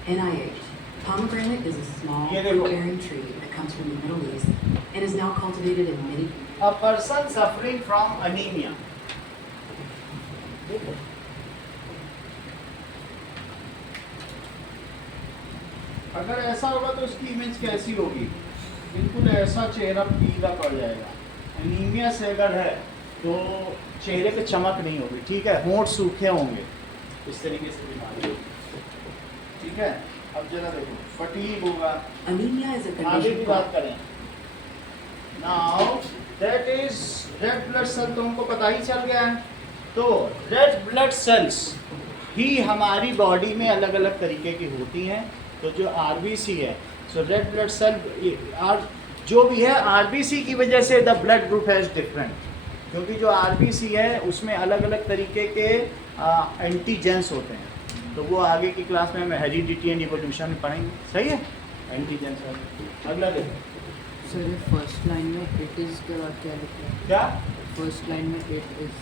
NIH, pomegranate is a small ये देखो। fruit-bearing tree that comes from the Middle East and is now cultivated in many. A person suffering from anemia. देखो, अगर ऐसा होगा तो उसकी image कैसी होगी, बिल्कुल ऐसा चेहरा पीला पड़ जाएगा। एनीमिया से अगर है तो चेहरे पे चमक नहीं होगी, ठीक है, होंठ सूखे होंगे, इस तरीके से बीमारी होगी, ठीक है। अब जरा देखो, फटीग होगा, Anemia is a आगे condition की बात करें। Now that is red blood cell, तो हमको पता ही चल गया है। तो रेड ब्लड सेल्स ही हमारी बॉडी में अलग अलग तरीके की होती हैं। तो जो आरबीसी है, सो रेड ब्लड सेल जो भी है, आरबीसी की वजह से the blood group has different, क्योंकि जो आरबीसी है उसमें अलग अलग तरीके के एंटीजेंस होते हैं। तो वो आगे की क्लास में हम हेरिडिटी एंड इवोल्यूशन में पढ़ेंगे, सही है, एंटीजेंस वाले। अगला देखो, सर ये फर्स्ट लाइन में इट इज़ के बाद क्या लिखा है? क्या फर्स्ट लाइन में it is,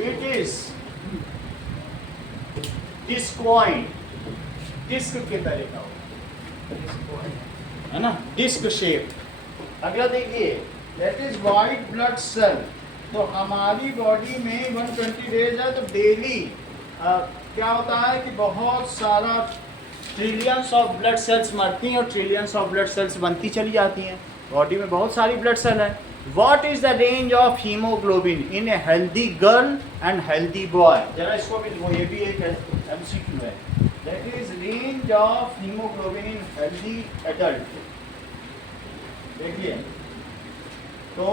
it is discoid, disc के तरह का होगा, है ना, डिस्क शेप। अगला देखिए, that is white blood cell. तो हमारी बॉडी में 120 डेज है, तो डेली क्या होता है कि बहुत सारा ट्रिलियंस ऑफ ब्लड सेल्स मरती हैं और ट्रिलियंस ऑफ ब्लड सेल्स बनती चली जाती हैं। बॉडी में बहुत सारी ब्लड सेल है। What is the range of haemoglobin in a healthy girl and healthy boy? जरा इसको भी लिखो, ये भी एक एमसीक्यू है। That is range of haemoglobin in healthy adult. देखिए, तो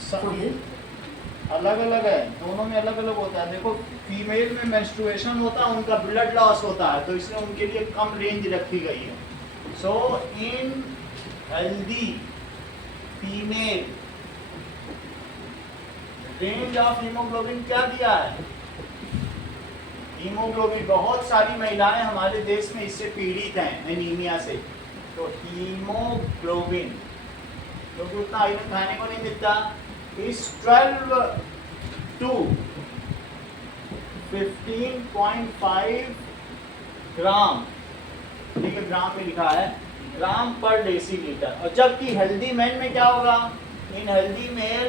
For health, अलग अलग है, दोनों में अलग अलग होता है। देखो, फीमेल में मेंस्ट्रुएशन होता है, उनका ब्लड लॉस होता है, तो इसलिए उनके लिए कम रेंज रखी गई है। So in healthy female range of haemoglobin क्या दिया है? हीमोग्लोबिन, बहुत सारी महिलाएं हमारे देश में इससे पीड़ित हैं, एनीमिया से। तो हीमोग्लोबिन, क्योंकि उतना आयरन खाने को नहीं मिलता, इज 12 to 15.5 ग्राम, ठीक है, ग्राम में लिखा है, ग्राम पर डेसीलीटर। और जबकि हेल्दी मैन में क्या होगा? In healthy male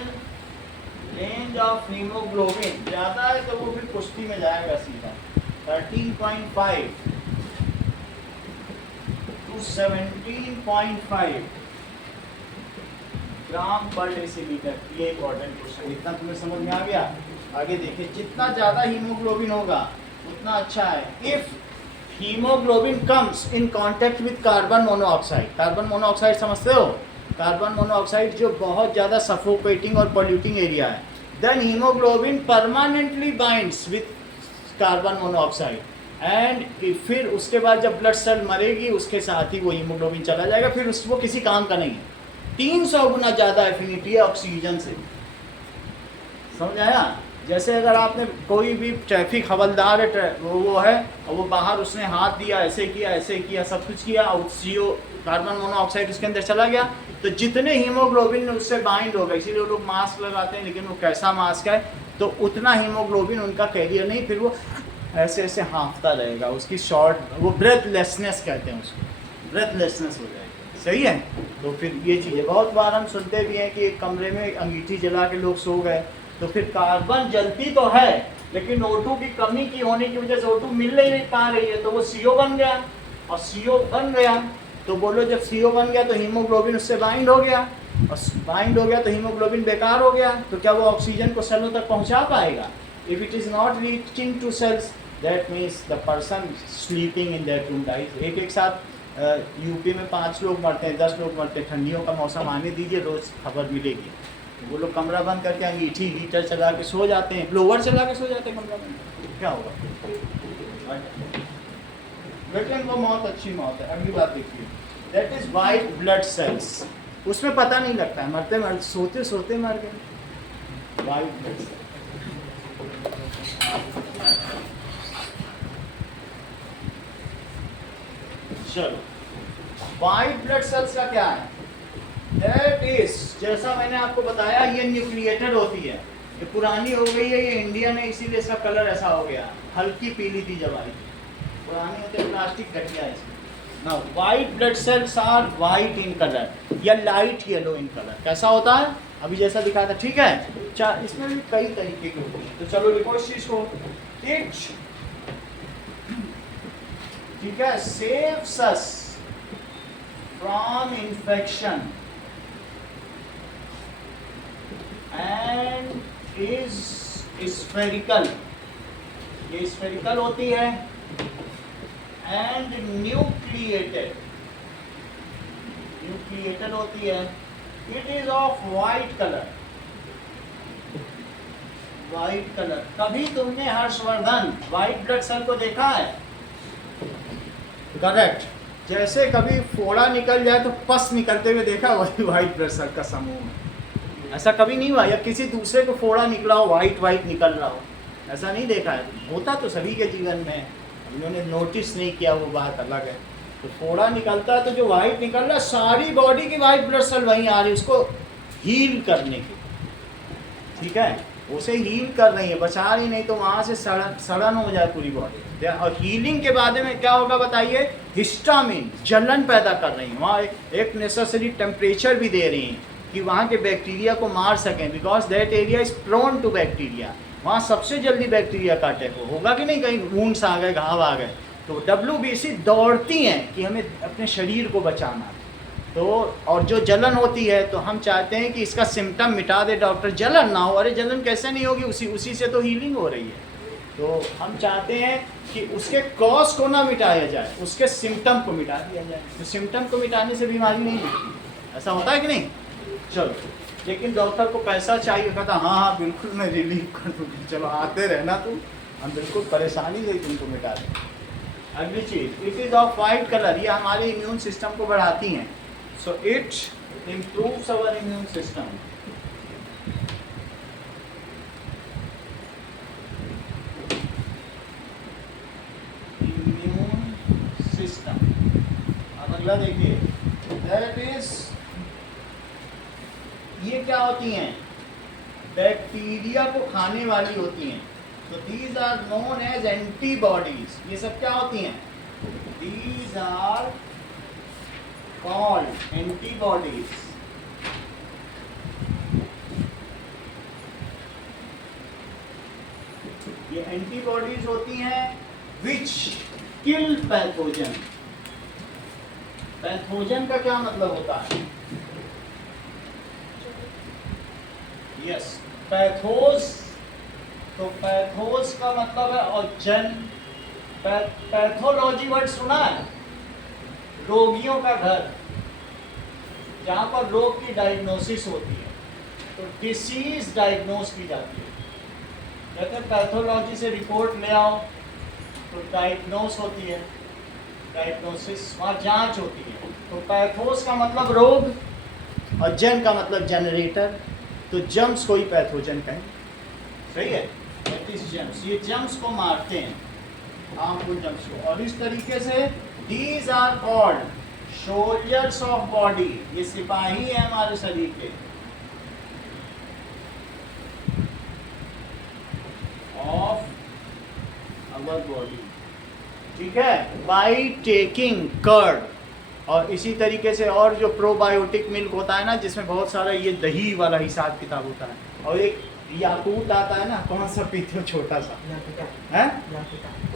range of haemoglobin ज़्यादा है तो वो फिर कुश्ती में जाएगा सीधा, 13.5 to 17.5 ग्राम पर डेसीलीटर। ये इंपॉर्टेंट क्वेश्चन, इतना तुम्हें समझ में आ गया? आगे देखिए, जितना ज़्यादा हीमोग्लोबिन होगा उतना अच्छा है। If haemoglobin comes in contact with carbon monoxide, carbon monoxide समझते हो? कार्बन मोनोऑक्साइड जो बहुत ज़्यादा सफोकेटिंग और पॉल्यूटिंग एरिया है, then hemoglobin permanently binds with carbon monoxide and फिर उसके बाद जब ब्लड सेल मरेगी उसके साथ ही वो हीमोग्लोबिन चला जाएगा, फिर उसको किसी काम का नहीं है। 300 गुना ज़्यादा एफिनिटी है ऑक्सीजन से, समझ आया? जैसे अगर आपने कोई भी ट्रैफिक हवलदार है, वो है और वो बाहर उसने हाथ दिया, ऐसे किया सब कुछ किया और CO कार्बन मोनोऑक्साइड उसके अंदर चला गया, तो जितने हीमोग्लोबिन उससे बाइंड होगा, इसीलिए लोग मास्क लगाते हैं, लेकिन वो कैसा मास्क है, तो उतना हीमोग्लोबिन उनका कैरियर नहीं, फिर वो ऐसे ऐसे हाँफता रहेगा, उसकी शॉर्ट, वो ब्रेथलेसनेस कहते हैं उसको, ब्रेथलेसनेस हो जाएगी। सही है? तो फिर ये चीज़ें बहुत बार हम सुनते भी हैं कि एक कमरे में अंगीठी जला के लोग सो गए, तो फिर कार्बन जलती तो है लेकिन O2 की कमी की होने की वजह से O2 मिल नहीं पा रही है, तो वो CO बन गया, और CO बन गया तो बोलो जब CO बन गया तो हीमोग्लोबिन उससे बाइंड हो गया, और बाइंड हो गया तो हीमोग्लोबिन बेकार हो गया, तो क्या वो ऑक्सीजन को सेलों तक पहुंचा पाएगा? If it is not reaching to cells, that means the person sleeping in that room dies. एक साथ यूपी में 5 लोग मरते हैं, 10 लोग मरते हैं, ठंडियों का मौसम आने दीजिए, रोज़ खबर मिलेगी। वो लोग कमरा बंद करके अंगीठी हीटर चला के सो जाते हैं, ब्लोवर चला के सो जाते हैं कमरा बंद करके, क्या होगा? लेकिन वो मौत अच्छी मौत है। अगली बात देखिए, that is white blood sales, उसमें पता नहीं लगता है, मरते मरते सोते सोते मर गए। वाइट ब्लड सेल्स, चलो वाइट ब्लड सेल्स का क्या है? दैट इज, जैसा मैंने आपको बताया, ये न्यूक्लिएटेड होती है, ये पुरानी हो गई है, ये इंडियन है इसीलिए इसका कलर ऐसा हो गया, हल्की पीली थी जब आई थी, पुरानी होते प्लास्टिक घटिया है इसमें। Now white blood cells are white in colour या लाइट येलो इन कलर। कैसा होता है? अभी जैसा दिखा था, ठीक है? इसमें भी कई तरीके के होते हैं, तो चलो लिखो इस चीज को। इट, ठीक है, saves us from infection and is spherical, ये स्फेरिकल होती है, एंड न्यूक्लिएटेड, न्यूक्लिएटेड होती है। It is of white colour, white colour. कभी तुमने हर्षवर्धन वाइट ब्लड सेल को देखा है? करेक्ट। जैसे कभी फोड़ा निकल जाए तो पस निकलते हुए देखा, वही वाइट ब्लड सेल का समूह है। ऐसा कभी नहीं हुआ, या किसी दूसरे को फोड़ा निकला हो, वाइट निकल रहा हो, ऐसा नहीं देखा है। होता तो सभी के जीवन में, उन्होंने नोटिस नहीं किया, वो बात अलग है। तो फोड़ा निकलता है तो जो वाइट निकल रहा है, सारी बॉडी की वाइट ब्लड सेल वहीं आ रही है उसको हील करने की, ठीक है? उसे हील कर रही है, बचा रही, नहीं तो वहाँ से सड़न हो जाए पूरी बॉडी। और हीलिंग के बाद में क्या होगा बताइए? हिस्टामिन, जलन पैदा कर रही है, वहाँ एक नेसेसरी टेम्परेचर भी दे रही हैं कि वहाँ के बैक्टीरिया को मार सकें, because that area is prone to bacteria. वहाँ सबसे जल्दी बैक्टीरिया का अटैक होगा कि नहीं, कहीं वूंड्स आ गए, घाव आ गए, तो WBC दौड़ती हैं कि हमें अपने शरीर को बचाना। तो और जो जलन होती है, तो हम चाहते हैं कि इसका सिम्टम मिटा दे डॉक्टर, जलन ना हो। अरे जलन कैसे नहीं होगी, उसी से तो हीलिंग हो रही है। तो हम चाहते हैं कि उसके कॉज को ना मिटाया जाए, उसके सिम्टम को मिटा दिया जाए। तो सिम्टम को मिटाने से बीमारी नहीं मिटती, ऐसा होता है कि नहीं? चलो, लेकिन डॉक्टर को पैसा चाहिए, कहता हाँ हाँ बिल्कुल मैं रिलीव कर दूँगी, चलो आते रहना तुम, हम बिल्कुल परेशानी से तुमको मिटा दें। अगली चीज़, it is of white colour, ये हमारे इम्यून सिस्टम को बढ़ाती हैं। So it improves our immune system. Immune system. अब अगला देखिए, दैट इज, ये क्या होती हैं? बैक्टीरिया को खाने वाली होती हैं। तो these are known as antibodies. ये सब क्या होती हैं? These are called antibodies. ये एंटीबॉडीज होती हैं विच किल पैथोजन। पैथोजन का क्या मतलब होता है? Yes, pathos. तो पैथोस का मतलब है और जन। पैथोलॉजी वर्ड सुना है? रोगियों का घर, जहाँ पर रोग की डायग्नोसिस होती है। तो डिसीज डायग्नोज की जाती है। कहते हैं पैथोलॉजी से रिपोर्ट ले आओ तो डायग्नोज होती है, डायग्नोसिस वहाँ जांच होती है। तो पैथोस का मतलब रोग और जन का मतलब जनरेटर, तो जम्स को ही पैथोजन कहें, सही है। जम्स, ये जम्स को मारते हैं, हार्मफुल जम्स को। और इस तरीके से these are called soldiers of body, ये सिपाही है हमारे शरीर के, ऑफ अवर बॉडी, ठीक है, बाई टेकिंग कर्ड। और इसी तरीके से और जो प्रोबायोटिक मिल्क होता है ना, जिसमें बहुत सारा ये दही वाला हिसाब किताब होता है, और एक याकूट आता है ना, कौन सा पीते हो, छोटा सा है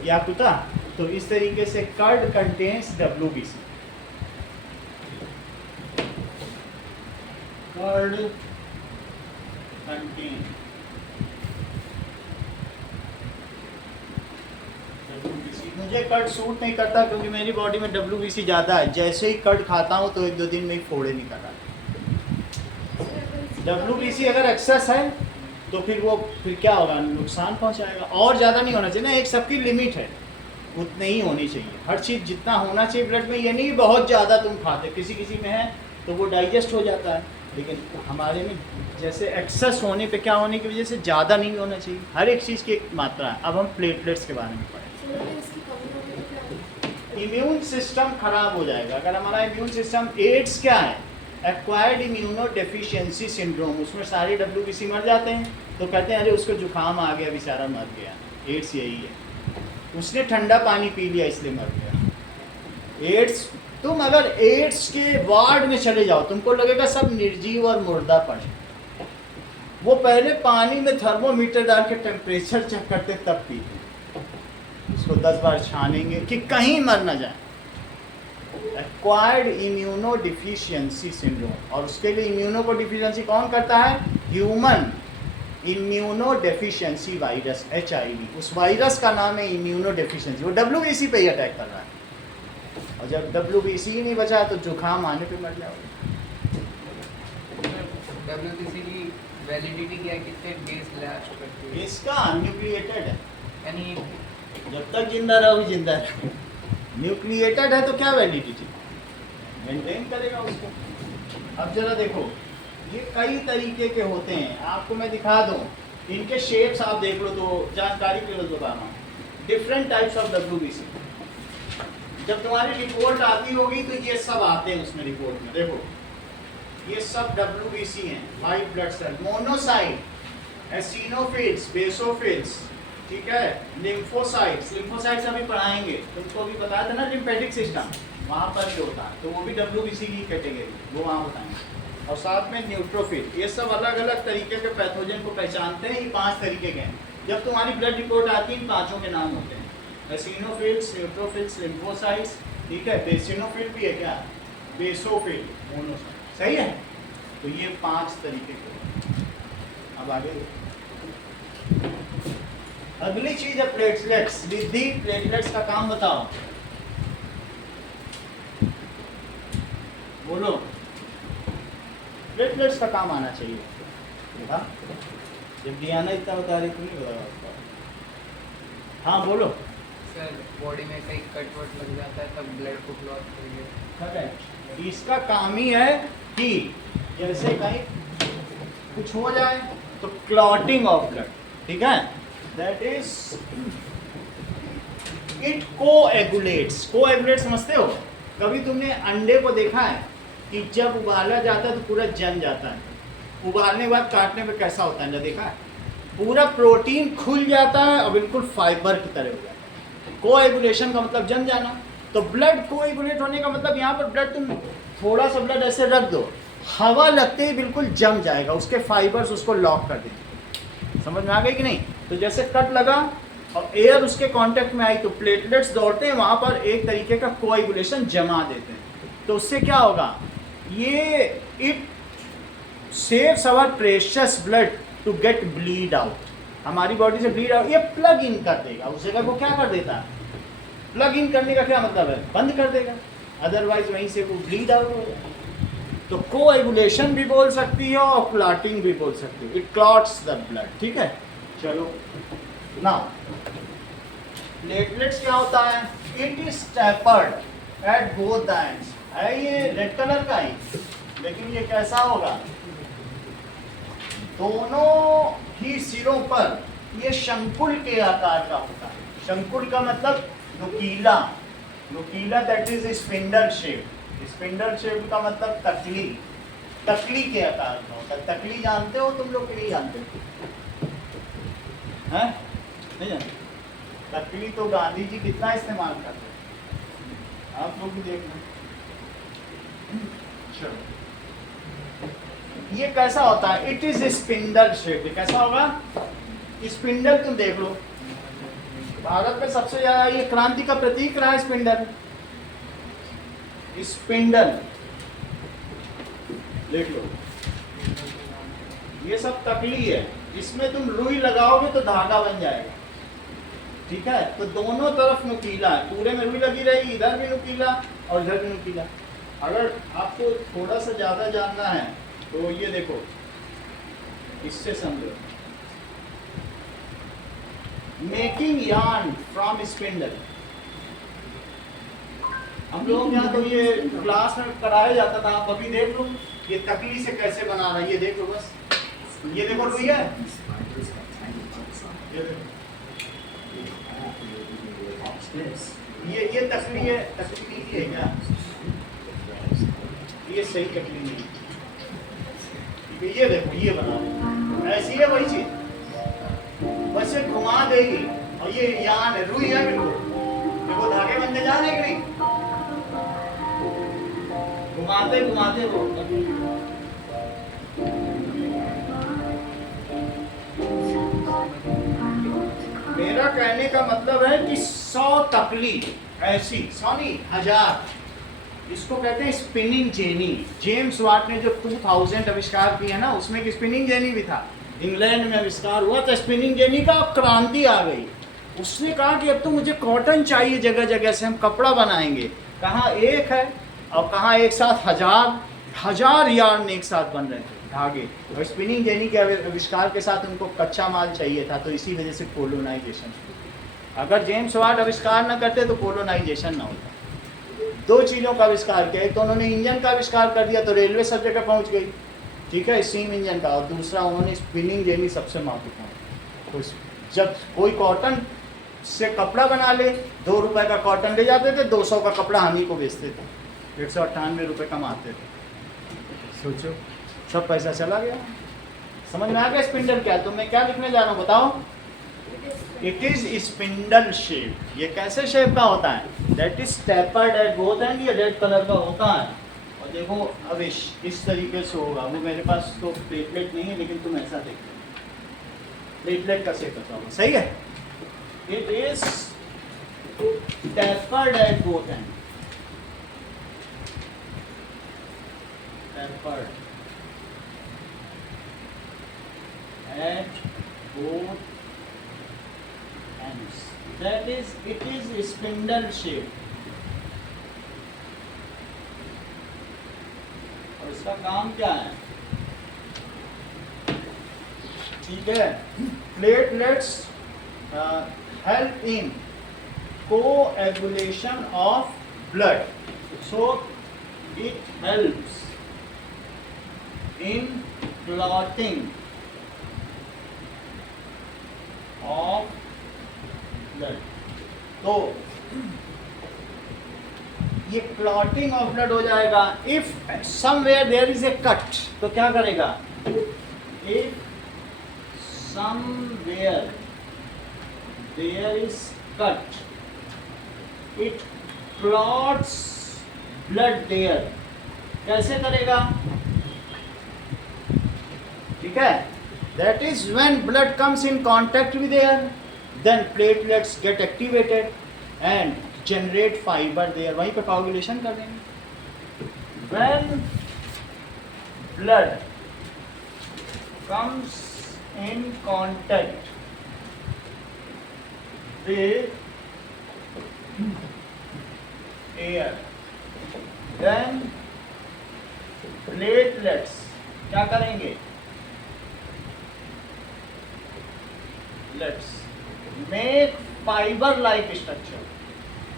याकुता। तो इस तरीके से curd contains WBC, curd contain WBC। मुझे कर्ड सूट नहीं करता क्योंकि मेरी बॉडी में WBC ज़्यादा है। जैसे ही कर्ड खाता हूँ तो 1-2 दिन में ही फोड़े निकल आते। WBC अगर एक्सेस है तो फिर क्या होगा, नुकसान पहुंचाएगा। और ज़्यादा नहीं होना चाहिए ना, एक सबकी लिमिट है, उतनी ही होनी चाहिए। हर चीज़ जितना होना चाहिए ब्लड में, ये नहीं बहुत ज़्यादा तुम खाते, किसी किसी में है तो वो डाइजेस्ट हो जाता है, लेकिन हमारे में जैसे एक्सेस होने पे क्या होने की वजह से ज़्यादा नहीं होना चाहिए। हर एक चीज़ की एक मात्रा है। अब हम प्लेटलेट्स के बारे में पढ़ें। इम्यून सिस्टम खराब हो जाएगा अगर हमारा इम्यून सिस्टम, एड्स क्या है, एक्वायर्ड इम्यूनो डेफिशिएंसी सिंड्रोम, उसमें सारे WBC मर जाते हैं। तो कहते हैं अरे उसको जुकाम आ गया, बेचारा मर गया। एड्स यही है, उसने ठंडा पानी पी लिया इसलिए मर गया। एड्स, तुम अगर एड्स के वार्ड में चले जाओ तुमको लगेगा सब निर्जीव और मुर्दा पड़े। वो पहले पानी में थर्मोमीटर डाल के टेम्परेचर चेक करते तब पीते, उसको 10 बार छानेंगे कि कहीं मर ना जाए। एक्वायर्ड इम्यूनो डिफिशियंसी सिंड्रोम, और उसके लिए इम्यूनो को डिफिशियंसी कौन करता है, human immuno deficiency virus, HIV। उस वायरस का नाम है इम्यूनो डेफिशिएंसी। वो WBC पे ही अटैक कर रहा है, और जब WBC ही नहीं बचा तो जुकाम आने पे मर जाओगे। WBC की वैलिडिटी क्या, कितने डेज लास्ट करती है? इसका न्यूक्लिएटेड है, यानी जब तक जिंदा रहो जिंदा रहो। न्यूक्लिएटेड है तो क्या वैलिडिटी, मेंटेन करेगा उसको। अब जरा देखो, ये कई तरीके के होते हैं, आपको मैं दिखा दूं, इनके शेप्स आप देख लो तो जानकारी के लिए बता रहा हूँ। डिफरेंट टाइप्स ऑफ WBC, जब तुम्हारी रिपोर्ट आती होगी तो ये सब आते हैं उसमें रिपोर्ट में। देखो ये सब WBC हैं, white blood cell, monocyte, eosinophils, basophils, ठीक है, लिम्फोसाइट्स। लिम्फोसाइट्स अभी पढ़ाएंगे, तुमको भी बताया था ना लिम्फेटिक सिस्टम, वहाँ पर भी होता है, तो वो भी WBC की कैटेगरी, वो वहाँ बताएंगे। और साथ में न्यूट्रोफिल, ये सब अलग अलग तरीके के पैथोजन को पहचानते हैं। ये 5 तरीके के हैं। जब तुम्हारी ब्लड रिपोर्ट आती है इन 5 के नाम होते हैं, एसिनोफिल्स, न्यूट्रोफिल्स, लिम्फोसाइट्स, ठीक है, बेसिनोफिल भी है क्या, बेसोफिल, मोनोसाइट, सही है। तो ये 5 तरीके के। अब आगे अगली चीज है प्लेटलेट्स। रिद्धि, प्लेटलेट्स का काम बताओ, बोलो। प्लेटलेट्स का काम आना चाहिए। हाँ, जब डियाना इतना बता रही थी, हाँ बोलो। सर बॉडी में कहीं कट वट लग जाता है तब ब्लड को क्लॉट करेंगे। करेक्ट, इसका काम ही है कि जैसे कहीं कुछ हो जाए तो क्लॉटिंग ऑफ ब्लड, ठीक है, दैट इज इट कोएगुलेट्स। कोएगुलेट समझते हो, कभी तुमने अंडे को देखा है कि जब उबाला जाता है तो पूरा जम जाता है, उबालने के बाद काटने पे कैसा होता है, ना देखा है, पूरा प्रोटीन खुल जाता है और बिल्कुल फाइबर की तरह हो जाता है। कोएगुलेशन का मतलब जम जाना। तो ब्लड कोएगुलेट होने का मतलब यहाँ पर ब्लड, तुम थोड़ा सा ब्लड ऐसे रख दो, हवा लगते ही बिल्कुल जम जाएगा, उसके फाइबर्स उसको लॉक कर देंगे। समझ में आ गई कि नहीं। तो जैसे कट लगा और एयर उसके कांटेक्ट में आई तो प्लेटलेट्स दौड़ते हैं वहाँ पर, एक तरीके का कोएगुलेशन जमा देते हैं। तो उससे क्या होगा, ये it saves our precious blood to get bleed out. हमारी बॉडी से ब्लीड आउट ये प्लग इन कर देगा, उस जगह को क्या कर देता है, प्लग इन करने का क्या मतलब है, बंद कर देगा, अदरवाइज वहीं से वो ब्लीड आउट हो जाएगा। तो कोएगुलेशन भी बोल सकती है और क्लॉटिंग भी बोल सकती है, इट क्लॉट्स द ब्लड, ठीक है। चलो नाउ प्लेटलेट्स क्या होता है, it is tapered at both the ends, है ये रेड कलर का ही, लेकिन ये कैसा होगा, दोनों ही सिरों पर ये शंकुल के आकार का होता है। शंकुल का मतलब नुकीला, नुकीला that is spindle shape, spindle shape का मतलब तकली, तकली के आकार का होता है। तकली जानते हो तुम लोग कि नहीं जानते हैं? नहीं जानते? तकली तो गांधी जी कितना इस्तेमाल करते हैं, आप लोग भी देख लो। चलो ये कैसा होता है, इट इज स्पिंडल शेप, कैसा होगा, स्पिंडल तुम देख लो, भारत में सबसे ज्यादा ये क्रांति का प्रतीक रहा है स्पिंडल, स्पिंडल देख लो, ये सब तकली है, इसमें तुम रुई लगाओगे तो धागा बन जाएगा, ठीक है। तो दोनों तरफ नुकीला है, पूरे में रुई लगी रहेगी, इधर भी नुकीला और इधर भी नुकीला। अगर आपको थोड़ा सा ज्यादा जानना है तो ये देखो, इससे समझो, मेकिंग यार्न फ्रॉम स्पिंडल, हम लोग यहाँ तो ये क्लास में कराया जाता था, आप अभी देख लो ये तकली से कैसे बना रहा है, ये देख लो बस, ये देखो रुई है, ये तकली है, तकली नहीं है क्या, ये सही तकली नहीं, ये देखो ये बना ऐसी है वही चीज, बस ये घुमा देगी और ये यान है, रुई है बिल्कुल, देखो धागे बनते जा रहे कि नहीं, घुमाते घुमाते वो। मेरा कहने का मतलब है कि 100 तकली ऐसी, 100 नहीं 1000, इसको कहते हैं स्पिनिंग जेनी। जेम्स वाट ने जो 2000 आविष्कार किया ना, उसमें एक स्पिनिंग जेनी भी था, इंग्लैंड में आविष्कार हुआ था स्पिनिंग जेनी का, क्रांति आ गई। उसने कहा कि अब तो मुझे कॉटन चाहिए, जगह जगह से हम कपड़ा बनाएंगे, कहाँ एक है और कहाँ एक साथ हजार यार्न एक साथ बन रहे थे धागे, और स्पिनिंग जेनी के आविष्कार के साथ उनको कच्चा माल चाहिए था, तो इसी वजह से कोलोनाइजेशन। अगर जेम्स वाट आविष्कार न करते तो कोलोनाइजेशन ना होता। दो चीज़ों का आविष्कार किया, एक तो उन्होंने इंजन का आविष्कार कर दिया तो रेलवे सब जगह पहुँच गई, ठीक है, स्टीम इंजन का, और दूसरा उन्होंने स्पिनिंग जेनी सबसे महत्वपूर्ण। तो जब कोई कॉटन से कपड़ा बना ले, 2 रुपए का कॉटन ले जाते थे, 200 का कपड़ा हम ही को बेचते थे, 198 रुपये कमाते थे। सोचो सब पैसा चला गया। समझ में आ गया स्पिंडल क्या? तो मैं क्या लिखने जा रहा हूँ बताओ, इट इज स्पिंडल शेप। ये कैसे शेप का होता है? That is tapered at both and, ये रेड कलर का होता है। और देखो अब इस तरीके से होगा, वो मेरे पास तो प्लेटलेट नहीं है, लेकिन तुम ऐसा देखो प्लेटलेट का शेप ऐसा होगा, सही है। It is tapered at both and, tapered at both ends, that is it is spindle shape। और इसका काम क्या है? ठीक है, platelets help in coagulation of blood, so it helps in clotting of blood। तो ये क्लॉटिंग ऑफ ब्लड हो जाएगा। If somewhere there is a cut, तो क्या करेगा? If somewhere there is cut, it clots blood there. कैसे करेगा? ठीक है, that is when blood comes in contact with air, then platelets get activated and generate fiber there, वहीं पे coagulation कर देंगे। when blood comes in contact with air, then platelets क्या करेंगे, let's make fibre like structure,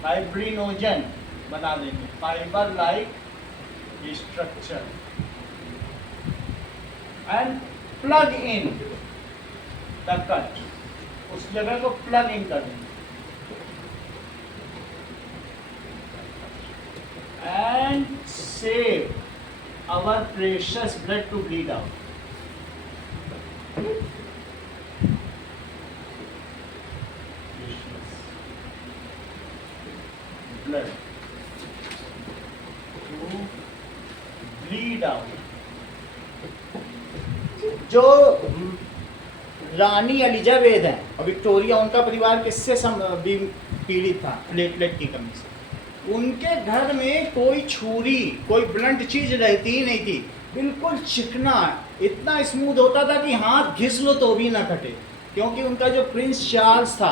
fibrinogen बना देंगे, fibre like structure and plug in the cut, उस जगह को प्लग इन कर देंगे and save our precious blood to bleed out. Precious blood to bleed out. जो रानी एलिजाबेथ है और विक्टोरिया, उनका परिवार किससे पीड़ित था, प्लेटलेट की कमी से। उनके घर में कोई छुरी, कोई ब्लंट चीज रहती ही नहीं थी, बिल्कुल चिकना, इतना स्मूथ होता था कि हाथ घिस लो तो भी ना कटे, क्योंकि उनका जो प्रिंस चार्ल्स था,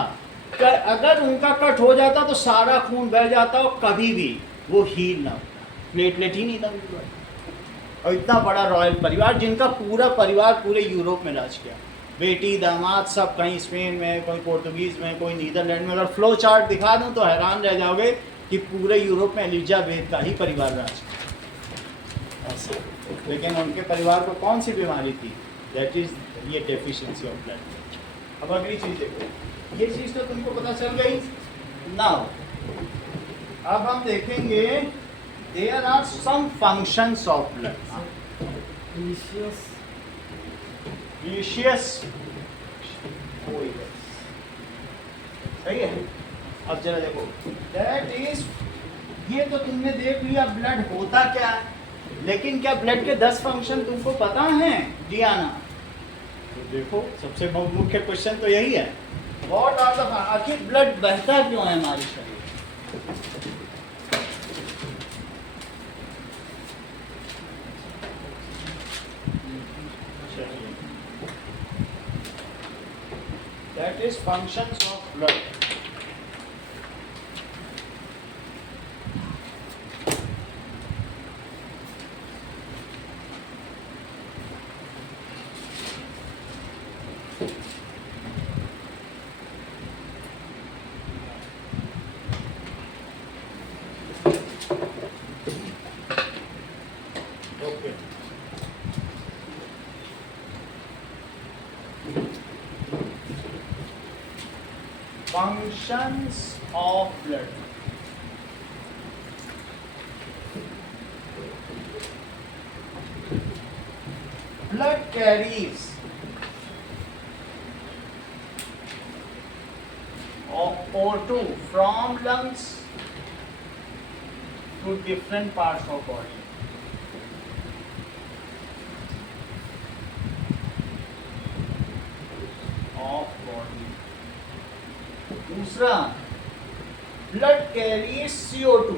अगर उनका कट हो जाता तो सारा खून बह जाता और कभी भी वो हील ना होता, प्लेटलेट ही नहीं था उनके पास। और इतना बड़ा रॉयल परिवार, जिनका पूरा परिवार पूरे यूरोप में राज किया, बेटी दामाद सब, कहीं स्पेन में, कोई पोर्तुगीज में, कोई नीदरलैंड में। अगर फ्लो चार्ट दिखा दूं तो हैरान रह जाओगे कि पूरे यूरोप में एलिजाबेथ का ही परिवार राज किया ऐसे। लेकिन उनके परिवार को कौन सी बीमारी थी, दैट इज ये डेफिशिएंसी ऑफ ब्लड। अब अगली चीज देखो, ये चीज तो तुमको पता चल गई। नाउ अब हम देखेंगे there are some functions of blood. Precious सही है। अब जरा देखो, दैट इज, ये तो तुमने देख लिया ब्लड होता क्या है, लेकिन क्या ब्लड के 10 फंक्शन तुमको पता हैं जियाना? तो देखो, सबसे मुख्य क्वेश्चन तो यही है, व्हाट आर द, आखिर ब्लड बहता क्यों है हमारे शरीर? That is functions of blood. Functions of blood. Blood carries O2 from lungs to different parts of body. दूसरा, blood carries CO2,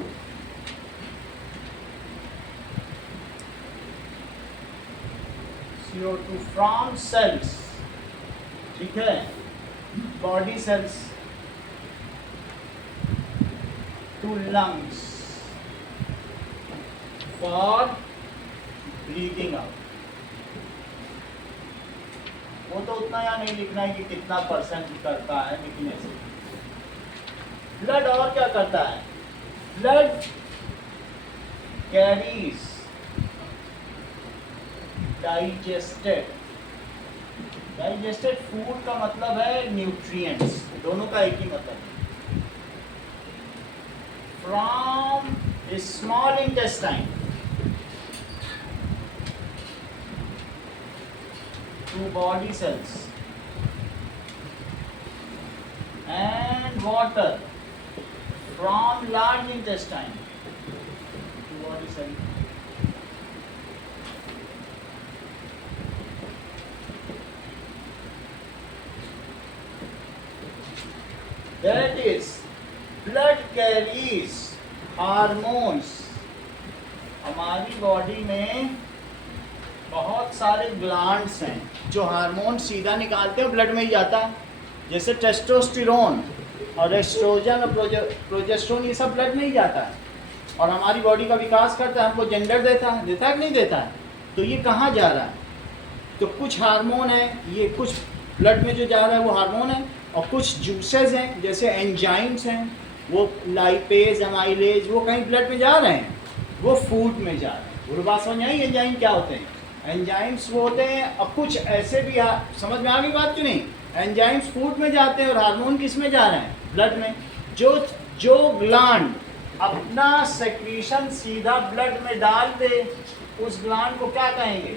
CO2 from cells, ठीक है, body cells to lungs for breathing out. वो तो उतना यहाँ नहीं लिखना है कि कितना परसेंट करता है, लेकिन ऐसे ब्लड और क्या करता है, blood carries digested, digested food का मतलब है न्यूट्रिएंट्स, दोनों का एक ही मतलब है, from small intestine to body cells and water from large intestine to body cell. That is, blood carries hormones. हमारी बॉडी में बहुत सारे ग्लैंड्स हैं जो हार्मोन सीधा निकालते हैं, ब्लड में ही जाता है, जैसे टेस्टोस्टेरोन और एस्ट्रोजन और प्रोजेस्टेरोन, ये सब ब्लड में ही जाता है। और हमारी बॉडी का विकास करता है, हमको जेंडर देता है कि नहीं देता है। तो ये कहाँ जा रहा है? तो कुछ हार्मोन है, ये कुछ ब्लड में जो जा रहा है वो हार्मोन है, और कुछ जूसेस हैं जैसे एंजाइम्स हैं, वो लाइपेज अमाइलेज, वो कहीं ब्लड में जा रहे हैं, वो फूड में जा रहे हैं। वो बात समझ आई एंजाइम क्या होते हैं? एंजाइम्स वो होते हैं, और कुछ ऐसे भी समझ में आ गई बात क्यों नहीं? एंजाइम्स फूड में जाते हैं और हार्मोन किस में जा रहे हैं? ब्लड में। जो ग्लैंड अपना सेक्रीशन सीधा ब्लड में डाल दे, उस ग्लैंड को क्या कहेंगे?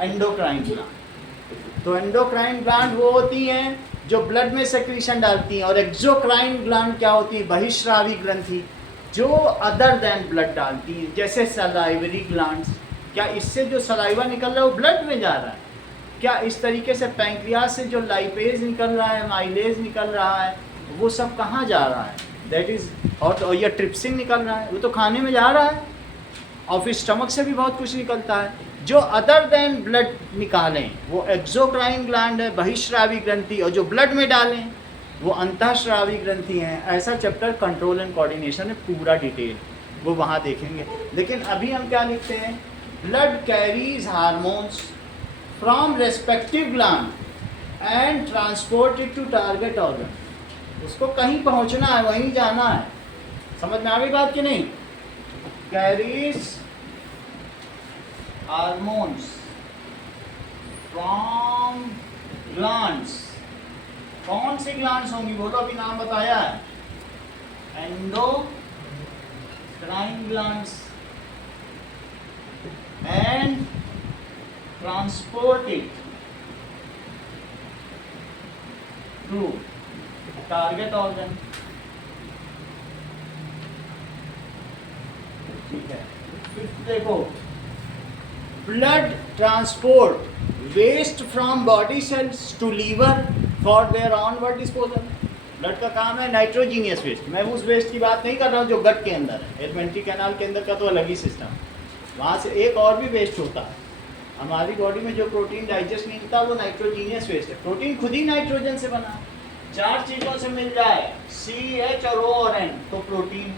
Endocrine gland. तो एंडोक्राइन ग्लैंड वो होती हैं जो ब्लड में सेक्रीशन डालती हैं, और एक्सोक्राइन ग्लैंड क्या होती है? बहिश्रावी ग्रंथि, जो अदर देन ब्लड डालती हैं, जैसे सलाइवरी ग्लैंड्स। क्या इससे जो सलाइवा निकल रहा है वो ब्लड में जा रहा है? क्या इस तरीके से पैंक्रियास से जो लाइपेज निकल रहा है, माइलेज निकल रहा है, वो सब कहाँ जा रहा है? दैट इज़, और ये ट्रिप्सिन निकल रहा है, वो तो खाने में जा रहा है, और फिर स्टमक से भी बहुत कुछ निकलता है। जो अदर देन ब्लड निकालें वो एक्सोक्राइन ग्लैंड है, बहिश्रावी ग्रंथि, और जो ब्लड में डालें वो अंतःश्रावी ग्रंथि हैं। ऐसा चैप्टर कंट्रोल एंड कोऑर्डिनेशन है, पूरा डिटेल वो वहाँ देखेंगे। लेकिन अभी हम क्या लिखते हैं? Blood carries hormones from respective gland and transported to target organ. उसको कहीं पहुँचना है, वहीं जाना है। समझ में आ गई बात कि नहीं? Carries hormones from glands. कौन सी ग्लैंड्स होंगी? बोलो, अभी नाम बताया है। Endocrine glands and transported to target organ. ठीक है, फिर देखो, blood transport waste from body cells to liver for their onward disposal. Blood का काम है नाइट्रोजीनियस वेस्ट। मैं उस वेस्ट की बात नहीं कर रहा हूँ जो गट के अंदर है, एलिमेंट्री कैनाल के अंदर का तो अलग ही सिस्टम। वहाँ से एक और भी वेस्ट होता है। हमारी बॉडी में जो प्रोटीन डाइजेस्ट नहीं होता वो नाइट्रोजीनियस वेस्ट है। प्रोटीन खुद ही नाइट्रोजन से बना है। 4 चीज़ों से मिल जाए, CH और O और N, तो प्रोटीन।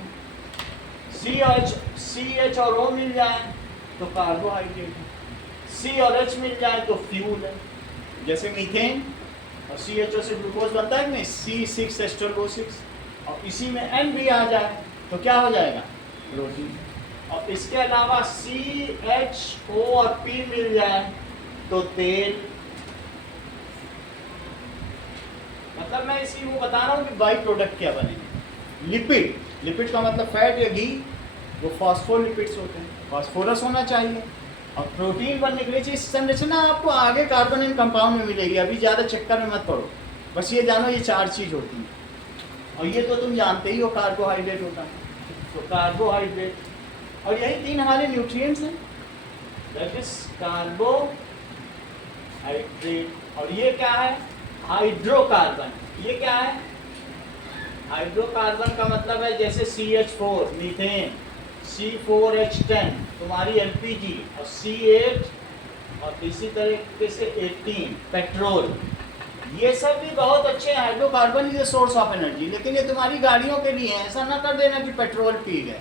CH और O मिल जाए तो कार्बोहाइड्रेट है, C और H मिल जाए तो फ्यूल है। जैसे मीथेन और CHO से ग्लूकोज बनता है कि नहीं, C6H12O6, और इसी में N भी आ जाए तो क्या हो जाएगा? प्रोटीन। और इसके अलावा CHO और P मिल जाए तो तेल। मतलब मैं इसी वो बता रहा हूँ कि बाई प्रोडक्ट क्या बनेंगे। लिपिड का मतलब फैट या घी, वो फॉस्फोलिपिड्स होते हैं, फॉस्फोरस होना चाहिए। और प्रोटीन बनने के लिए चाहिए संरचना आपको आगे कार्बन एंड कंपाउंड में मिलेगी। अभी ज़्यादा चक्कर में मत पड़ो, बस ये जानो ये 4 चीज़ होती हैं। और ये तो तुम जानते ही हो, कार्बोहाइड्रेट होता है, तो कार्बोहाइड्रेट, और यही 3 हमारे न्यूट्रिएंट्स हैं, दैट इज कार्बोहाइड्रेट। और ये क्या है? हाइड्रोकार्बन। ये क्या है? हाइड्रोकार्बन का मतलब है जैसे CH4 मीथेन, C4H10 तुम्हारी LPG, और C8 और इसी तरीके से 18 पेट्रोल। ये सब भी बहुत अच्छे हैं। Hydrocarbon is a source of energy, लेकिन ये तुम्हारी गाड़ियों के लिए है। ऐसा ना कर देना कि पेट्रोल पी गए,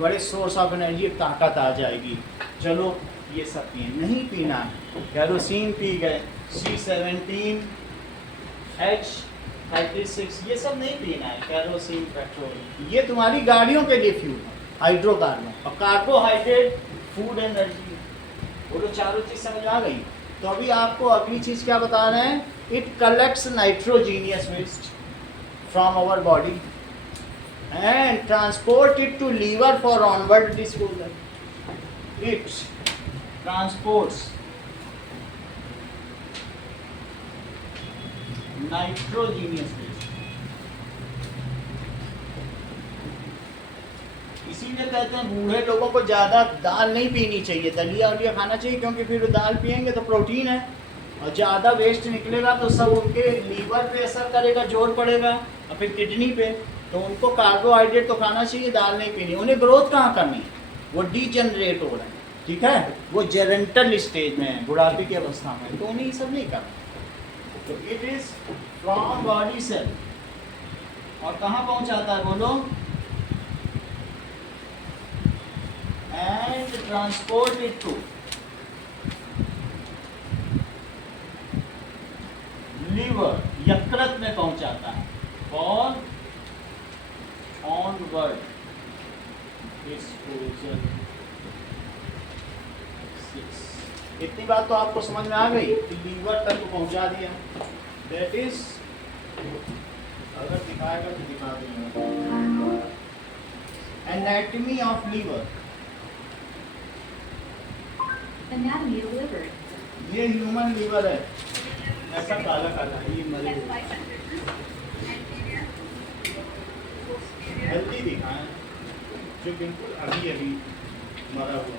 बड़े सोर्स ऑफ एनर्जी, ताकत आ जाएगी, चलो ये सब पिए, नहीं पीना है। कैरोसिन पी गए, C17H36, ये सब नहीं पीना है, कैरोसिन, पेट्रोल, ये तुम्हारी गाड़ियों के लिए फ्यूल है, हाइड्रोकार्बन। और कार्बोहाइड्रेट फूड एनर्जी। वो तो चारों चीज़ समझ आ गई। तो अभी आपको अगली चीज़ क्या बता रहे हैं? It collects nitrogenous waste from our body and transport it to liver for onward disposal. It transports nitrogenous waste. इसीलिए कहते हैं बूढ़े लोगों को ज़्यादा दाल नहीं पीनी चाहिए, दलिया वलिया खाना चाहिए, क्योंकि फिर दाल पियेंगे तो प्रोटीन है, और ज़्यादा वेस्ट निकलेगा तो सब उनके लीवर पे असर करेगा, जोर पड़ेगा, और फिर किडनी पे। तो उनको कार्बोहाइड्रेट तो खाना चाहिए, दाल नहीं पीनी। उन्हें ग्रोथ कहाँ करनी है? वो डीजनरेट हो रहे हैं, ठीक है, वो जेरेंटल स्टेज में है, बुढ़ापे की अवस्था में, तो उन्हें ये सब नहीं करना। तो it is from body cell, और कहाँ पहुँचाता है बोलो? and transport it to liver, यकृत में पहुंचाता है for onward disposal. इतनी बात तो आपको समझ में आ गई कि लीवर तक पहुंचा दिया. दैट इज, अगर दिखाएगा तो दिखा देंगे. Anatomy of liver. Anatomy of liver. ये ह्यूमन लीवर है, ऐसा काला काला है, ये मरे हुए हेल्दी दिखाएं, जो बिल्कुल अभी अभी मरा हुआ.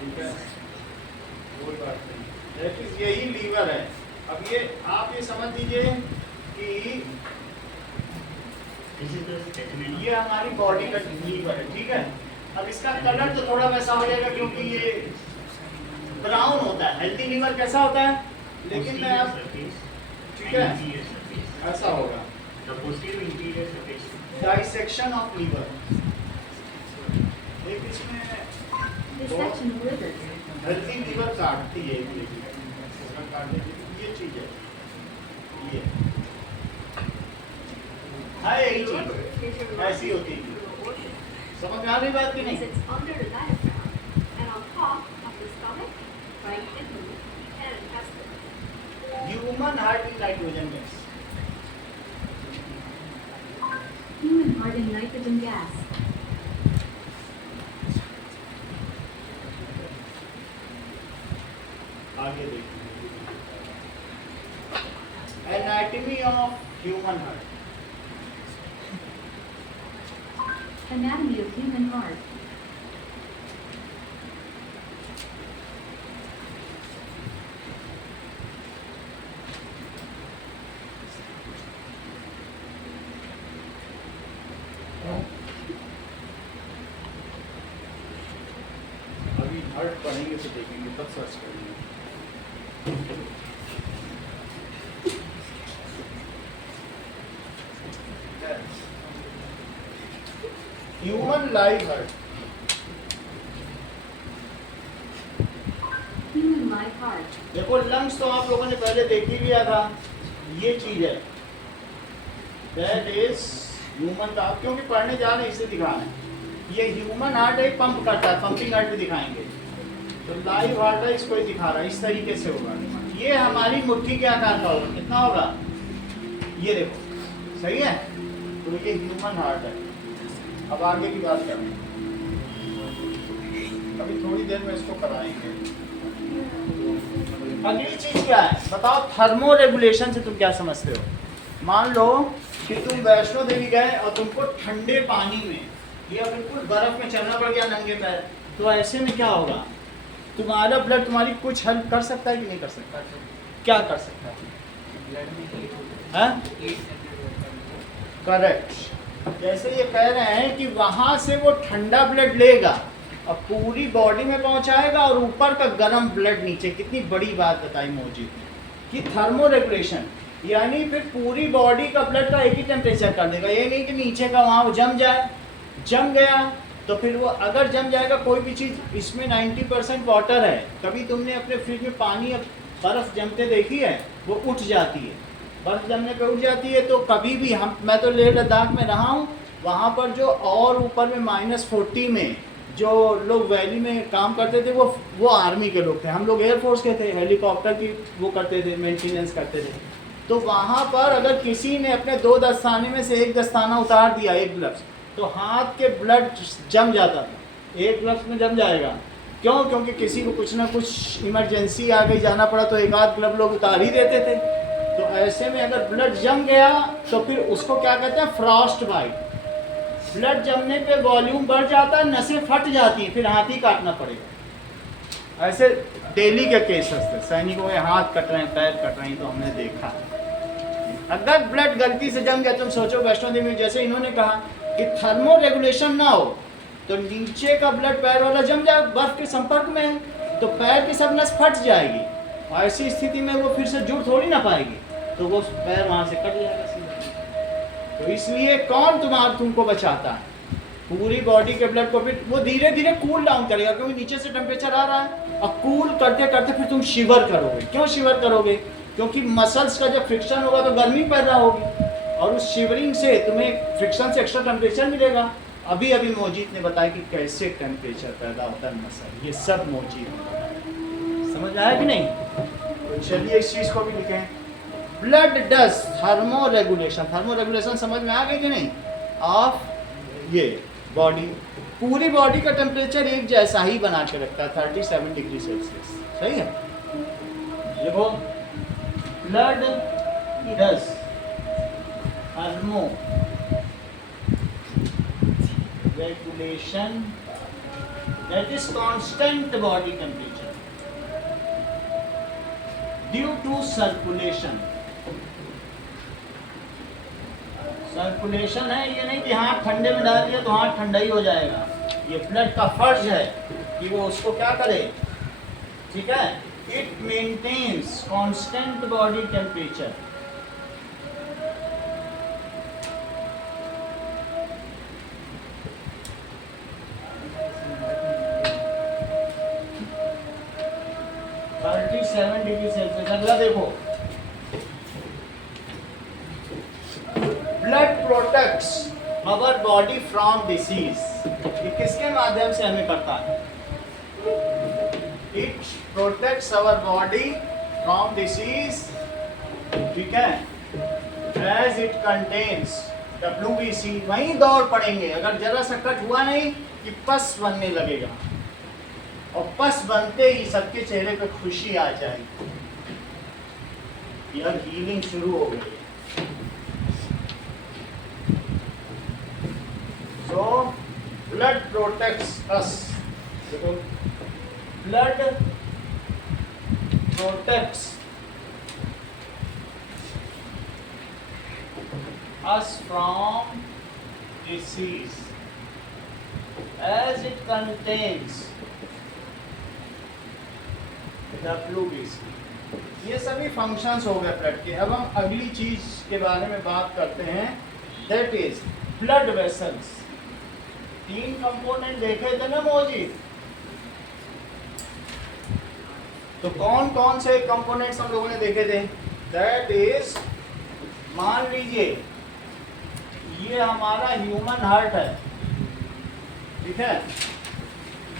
ठीक है, कोई बात नहीं. दैट इज, यही लीवर है. अब ये आप ये समझ लीजिए कि ये हमारी बॉडी का लीवर है. ठीक है, अब इसका कलर तो थोड़ा वैसा हो जाएगा क्योंकि ये ब्राउन होता है. हेल्दी लीवर कैसा होता है, लेकिन मैं अब, ठीक है, ऐसा होगा. Dissection of liver. एक इसमें Dissection of liver. Healthy liver काटती है, ये चीज है, ये हाँ यही चीज ऐसी होती है. समझ में आ रही बात की नहीं? Sits under the diaphragm and on top of the stomach, right in the and intestine. Human heart in nitrogen gas. Human heart in nitrogen gas. आगे देखिए. Anatomy of human heart. Anatomy of human heart. अभी heart पढ़ेंगे तो देखेंगे, तब search करेंगे. Human live heart. Human live heart. देखो lungs तो आप लोगों ने पहले देख ही लिया था. ये चीज है, दैट इज ह्यूमन का. आप क्योंकि पढ़ने जा रहे हैं इसे दिखा रहे हैं. ये ह्यूमन हार्ट है, पंप करता है, पंपिंग हार्ट भी दिखाएंगे. तो लाइव हार्ट है, इसको ही दिखा रहा है. इस तरीके से होगा. ये हमारी मुट्ठी के आकार का होगा. कितना होगा, ये देखो, सही है. तो ये ह्यूमन हार्ट है. अब आगे की बात करें, अभी थोड़ी देर में इसको कराएंगे. अगली चीज क्या है बताओ. थर्मो रेगुलेशन से तुम क्या समझते हो. मान लो कि तुम वैष्णो देवी गए और तुमको ठंडे पानी में या बिल्कुल बर्फ में चलना पड़ गया नंगे पैर, तो ऐसे में क्या होगा, तुम्हारा ब्लड तुम्हारी कुछ हेल्प कर सकता है कि नहीं कर सकता. क्या कर सकता है, ब्लड में हीट होता हाँ? है, हीट जनरेट होता है. करेक्ट. जैसे ये कह रहे हैं कि वहां से वो ठंडा ब्लड लेगा और पूरी बॉडी में पहुंचाएगा और ऊपर का गर्म ब्लड नीचे. कितनी बड़ी बात बताई मौजी कि थर्मो रेगुलेशन, यानी फिर पूरी बॉडी का ब्लड का एक ही टेम्परेचर कर देगा. ये नहीं कि नीचे का वहाँ वो जम जाए. जम गया तो फिर वो अगर जम जाएगा कोई भी चीज़, इसमें 90% वाटर है. कभी तुमने अपने फ्रिज में पानी बर्फ़ जमते देखी है, वो उठ जाती है. बर्फ़ जमने पे उठ जाती है. तो कभी भी मैं तो लेह लद्दाख में रहा हूँ, वहाँ पर जो और ऊपर में -40 में जो लोग वैली में काम करते थे वो आर्मी के लोग थे. हम लोग एयरफोर्स के थे, हेलीकॉप्टर की वो करते थे, मेंटेनेंस करते थे. तो वहाँ पर अगर किसी ने अपने 2 दस्ताने में से एक दस्ताना उतार दिया, एक ग्लव्स, तो हाथ के ब्लड जम जाता था. एक ग्लव्स में जम जाएगा. क्यों? क्योंकि किसी को कुछ ना कुछ इमरजेंसी आ गई, जाना पड़ा, तो एक आध ग्लव लोग उतार ही देते थे. तो ऐसे में अगर ब्लड जम गया तो फिर उसको क्या कहते हैं, फ्रॉस्ट बाइट. ब्लड जमने पे वॉल्यूम बढ़ जाता है, नसें फट जाती हैं, फिर हाथ ही काटना पड़ेगा. ऐसे डेली के केसेस थे. सैनिकों के हाथ कट रहे हैं, पैर कट रहे हैं, तो हमने देखा. अगर ब्लड गलती से जम गया, तुम सोचो वैष्णो देवी में जैसे इन्होंने कहा कि थर्मो रेगुलेशन ना हो तो नीचे का ब्लड पैर वाला जम जाए, बर्फ के संपर्क में है, तो पैर की सब नस फट जाएगी. और ऐसी स्थिति में वो फिर से जुड़ थोड़ी ना पाएगी, तो वो पैर वहाँ से कट जाएगा सीधा. तो इसलिए कौन तुमको बचाता है? पूरी बॉडी के ब्लड को फिर वो धीरे धीरे कूल डाउन करेगा, क्योंकि नीचे से टेम्परेचर आ रहा है, और कूल करते करते फिर तुम शिवर करोगे। क्यों शिवर करोगे? क्योंकि मसल्स का जब फ्रिक्शन होगा तो गर्मी पैदा होगी, और उस शिवरिंग से तुम्हें फ्रिक्शन से एक्स्ट्रा टेम्परेचर मिलेगा। अभी अभी मोजीद ने बताया कि कैसे टेम्परेचर पैदा होता है मसल, ये सब मोजीद ने बताया। समझ आया कि नहीं? तो चलिए इस चीज़ को भी लिखें। Blood does thermo regulation. Thermo regulation समझ में आ गई कि नहीं? ऑफ ये बॉडी, पूरी बॉडी का टेम्परेचर एक जैसा ही बना के रखता है 37 डिग्री सेल्सियस। सही है? देखो, blood does thermo regulation, that is constant body temperature due to circulation। Circulation है, ये नहीं कि हाथ ठंडे में डाल दिया तो हाथ ठंडा ही हो जाएगा। ये ब्लड का फर्ज है कि वो उसको क्या करे, ठीक है? It maintains constant body temperature. Degree Celsius. अगला देखो, blood protects our body from disease. ये किसके माध्यम से हमें करता है? It protects our body from disease, ठीक है? As it contains WBC। वहीं दौड़ पड़ेंगे अगर जरा सा कट हुआ नहीं कि पस बनने लगेगा, और पस बनते ही सबके चेहरे पे खुशी आ जाएगी, यार हीलिंग शुरू हो गई। So blood protects us। देखो, blood protects us from disease as it contains WBC। ये सभी फंक्शंस हो गए ब्लड के। अब हम अगली चीज के बारे में बात करते हैं, that is blood vessels. 3 component देखे थे ना मौजी, तो कौन कौन से कंपोनेंट्स हम लोगों ने देखे थे? दैट इज, मान लीजिए ये हमारा ह्यूमन हार्ट है, ठीक है?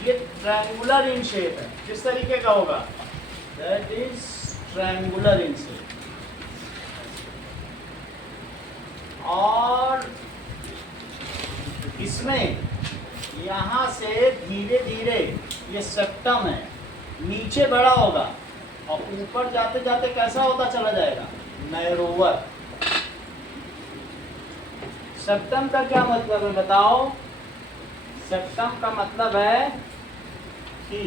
ये ट्रायंगुलर इन शेप है। किस तरीके का होगा? That is triangular in shape. और इसमें यहाँ से धीरे धीरे ये सेप्टम है, नीचे बड़ा होगा और ऊपर जाते जाते कैसा होता चला जाएगा? नैरोवर। सेप्टम का क्या मतलब है बताओ? सेप्टम का मतलब है कि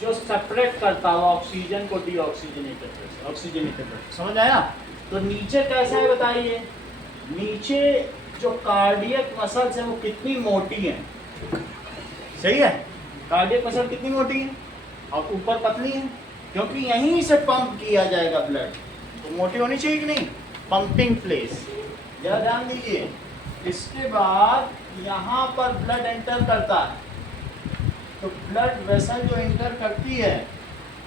जो सेपरेट करता हो ऑक्सीजन को डीऑक्सीजनेटेड से ऑक्सीजनेटेड। समझ आया? तो नीचे कैसा है बताइए? नीचे जो कार्डियक मसल्स है वो कितनी मोटी है? सही है? कार्डियक मसल कितनी मोटी है और ऊपर पतली है, क्योंकि यहीं से पंप किया जाएगा ब्लड। तो मोटी होनी चाहिए कि नहीं? Pumping place. जरा ध्यान दीजिए। इसके बाद यहाँ पर ब्लड एंटर करता है, तो ब्लड वेसल जो एंटर करती है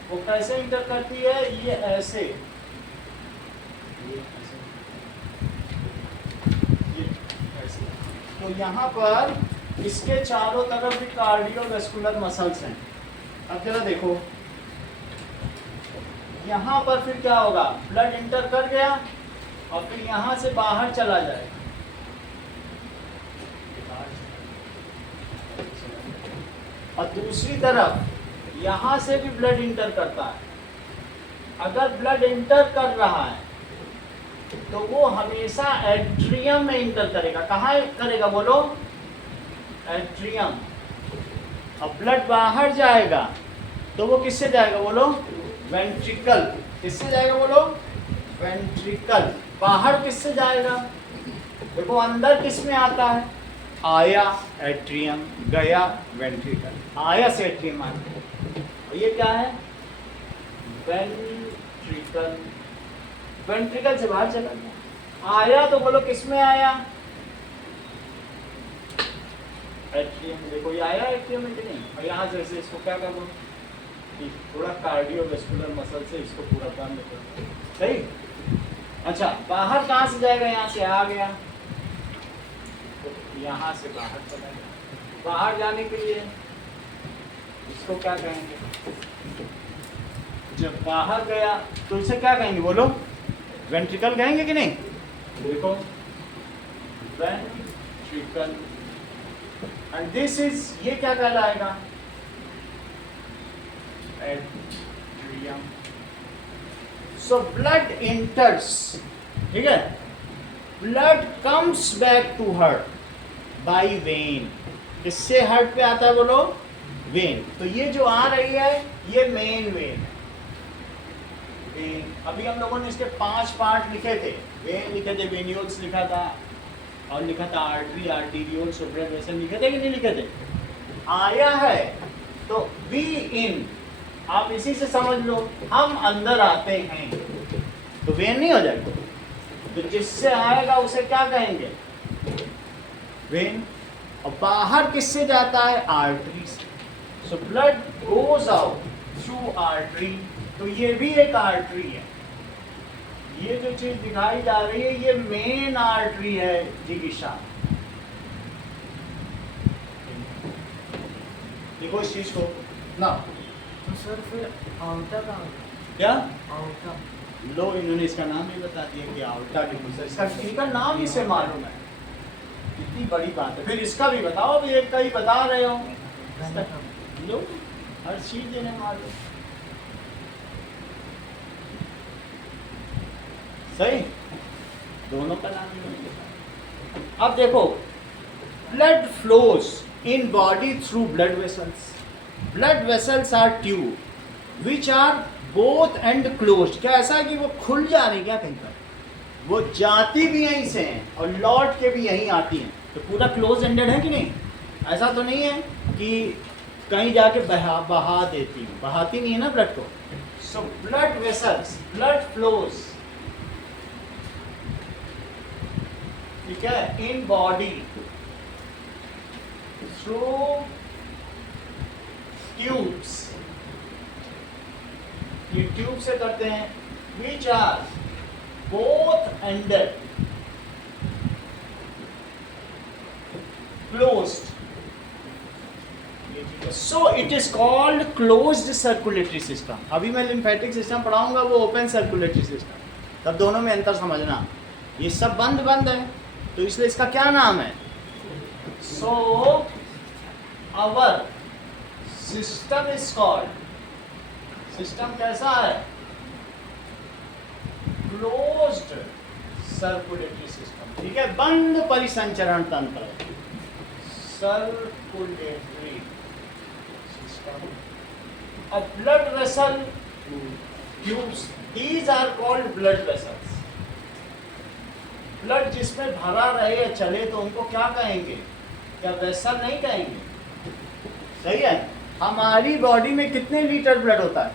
वो कैसे एंटर करती है? ये ऐसे, ये ऐसे। तो यहाँ पर इसके चारों तरफ भी कार्डियोवैस्कुलर मसल्स हैं। अब जरा देखो, यहाँ पर फिर क्या होगा? ब्लड एंटर कर गया और फिर यहाँ से बाहर चला जाएगा। और दूसरी तरफ यहाँ से भी ब्लड इंटर करता है। अगर ब्लड इंटर कर रहा है तो वो हमेशा एट्रियम में इंटर करेगा। कहाँ करेगा बोलो? एट्रियम। अब ब्लड बाहर जाएगा तो वो किससे जाएगा बोलो? वेंट्रिकल। किससे जाएगा बोलो? वेंट्रिकल। बाहर किससे जाएगा? देखो अंदर किस में आता है? आया एट्रियम, गया वेंट्रिकल। आया से एट्रियम आया। और ये क्या है? वेंट्रिकल। वेंट्रिकल से बाहर चला गया। आया तो बोलो किस में आया? एट्रियम। देखो ये आया एट्रियम में कि नहीं? और यहाँ से इसको क्या करो कि थोड़ा कार्डियोवेस्कुलर मसल से इसको पूरा बंद करो। सही। अच्छा बाहर कहाँ से जाएगा? यहाँ से आ गया तो यहाँ से बाहर चला गया। बाहर जाने के लिए इसको क्या कहेंगे? जब बाहर गया तो इसे क्या कहेंगे बोलो? वेंट्रिकल कहेंगे कि नहीं? देखो वेंट्रिकल। एंड दिस इज, ये क्या कहलाएगा? एट्रियम। सो ब्लड इंटर्स, ठीक है, blood comes back to heart by vein. किससे हार्ट पे आता है बोलो? वेन। तो ये जो आ रही है ये मेन वेन है। वेन, अभी हम लोगों ने इसके 5 पार्ट लिखे थे। वेन लिखे थे, वेन्यूल्स लिखा था, और लिखा था आर्टरी, आर्टीरियोल्स, ब्लड वेसल लिखे थे कि नहीं लिखे थे? आया है तो वी इन, आप इसी से समझ लो हम अंदर आते हैं तो वेन नहीं हो जाएगा। तो जिससे आएगा उसे क्या कहेंगे? वेन। और बाहर किससे जाता है? आर्टरी से। So blood goes out through artery. तो ये भी एक आर्टरी है। ये जो चीज दिखाई जा रही है ये मेन आर्टरी है जिगिशा। देखो इस चीज को ना। तो सर फिर आउटा कहाँ? क्या आउटा लो, इन्होंने इसका नाम ही बता दिया कि आउटा डिफ्यूजर। इनका नाम इसे मालूम है, इतनी बड़ी बात है। फिर इसका भी बताओ, अभी एक का ही बता रहे हो। लो हर चीज इन्हें मालूम। सही, दोनों का नाम ही नहीं बता। अब देखो, blood flows in body through blood vessels. Blood vessels are tube which are both end closed. क्या ऐसा है कि वो खुल जा रही क्या कहीं पर? वो जाती भी यहीं से हैं और लौट के भी यहीं आती हैं। तो पूरा क्लोज एंडेड है कि नहीं? ऐसा तो नहीं है कि कहीं जाके बहा देती है, बहाती नहीं है ना ब्लड को। So blood vessels, blood flows, ठीक है, इन बॉडी थ्रू ट्यूब्स। ये ट्यूब से करते हैं, which are both ended closed. So it is called closed circulatory system. अभी मैं लिम्फेटिक सिस्टम पढ़ाऊंगा, वो ओपन सर्कुलेटरी सिस्टम। तब दोनों में अंतर समझना। ये सब बंद बंद है तो इसलिए इसका क्या नाम है? So our system is called, system कैसा है? Closed circulatory system. ठीक है, बंद परिसंचरण तंत्र, सर्कुलेटरी सिस्टम। अब blood vessel tubes, these are called blood vessels. Blood जिसमें भरा रहे या चले तो उनको क्या कहेंगे? क्या वेसल नहीं कहेंगे? सही है। हमारी बॉडी में कितने लीटर ब्लड होता है?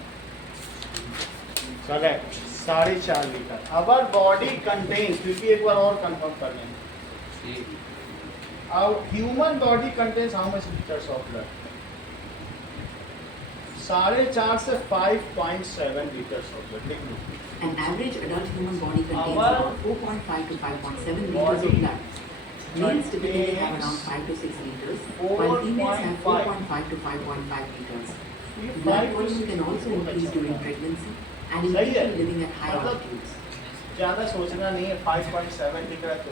Correct, 4.5 litre. Our body contains, फिर भी एक बार और कंफर्म कर लेंगे, our human body contains how much liters of blood? 4.5 से 5.7 liters of blood। लिख लो। An average adult human body contains Our around 4.5 to 5.7 liters of blood. Males typically have around 5 to 6 liters, while females have 4.5 to 5.5 liters. Blood volume can also increase during pregnancy and in सही है। people living at high मतलब altitudes. ज़्यादा सोचना नहीं है, 5.7 लिख रहा है तो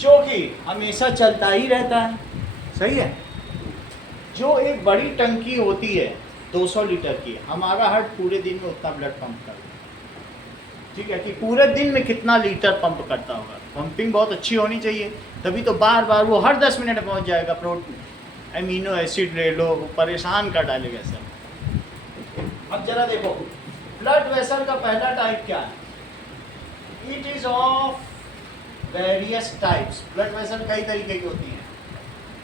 जो कि हमेशा चलता ही रहता है। सही है। जो एक बड़ी टंकी होती है 200 लीटर की, हमारा हार्ट पूरे दिन में उतना ब्लड पंप करता है। ठीक है, कि पूरे दिन में कितना लीटर पंप करता होगा। पंपिंग बहुत अच्छी होनी चाहिए, तभी तो बार बार वो हर 10 मिनट में पहुंच जाएगा। प्रोटीन, एमिनो एसिड ले लो, वो परेशान कर डालेगा सब। अब जरा देखो, ब्लड वेसल का पहला टाइप क्या है? It is of various types. Blood vessel कई तरीके की होती हैं।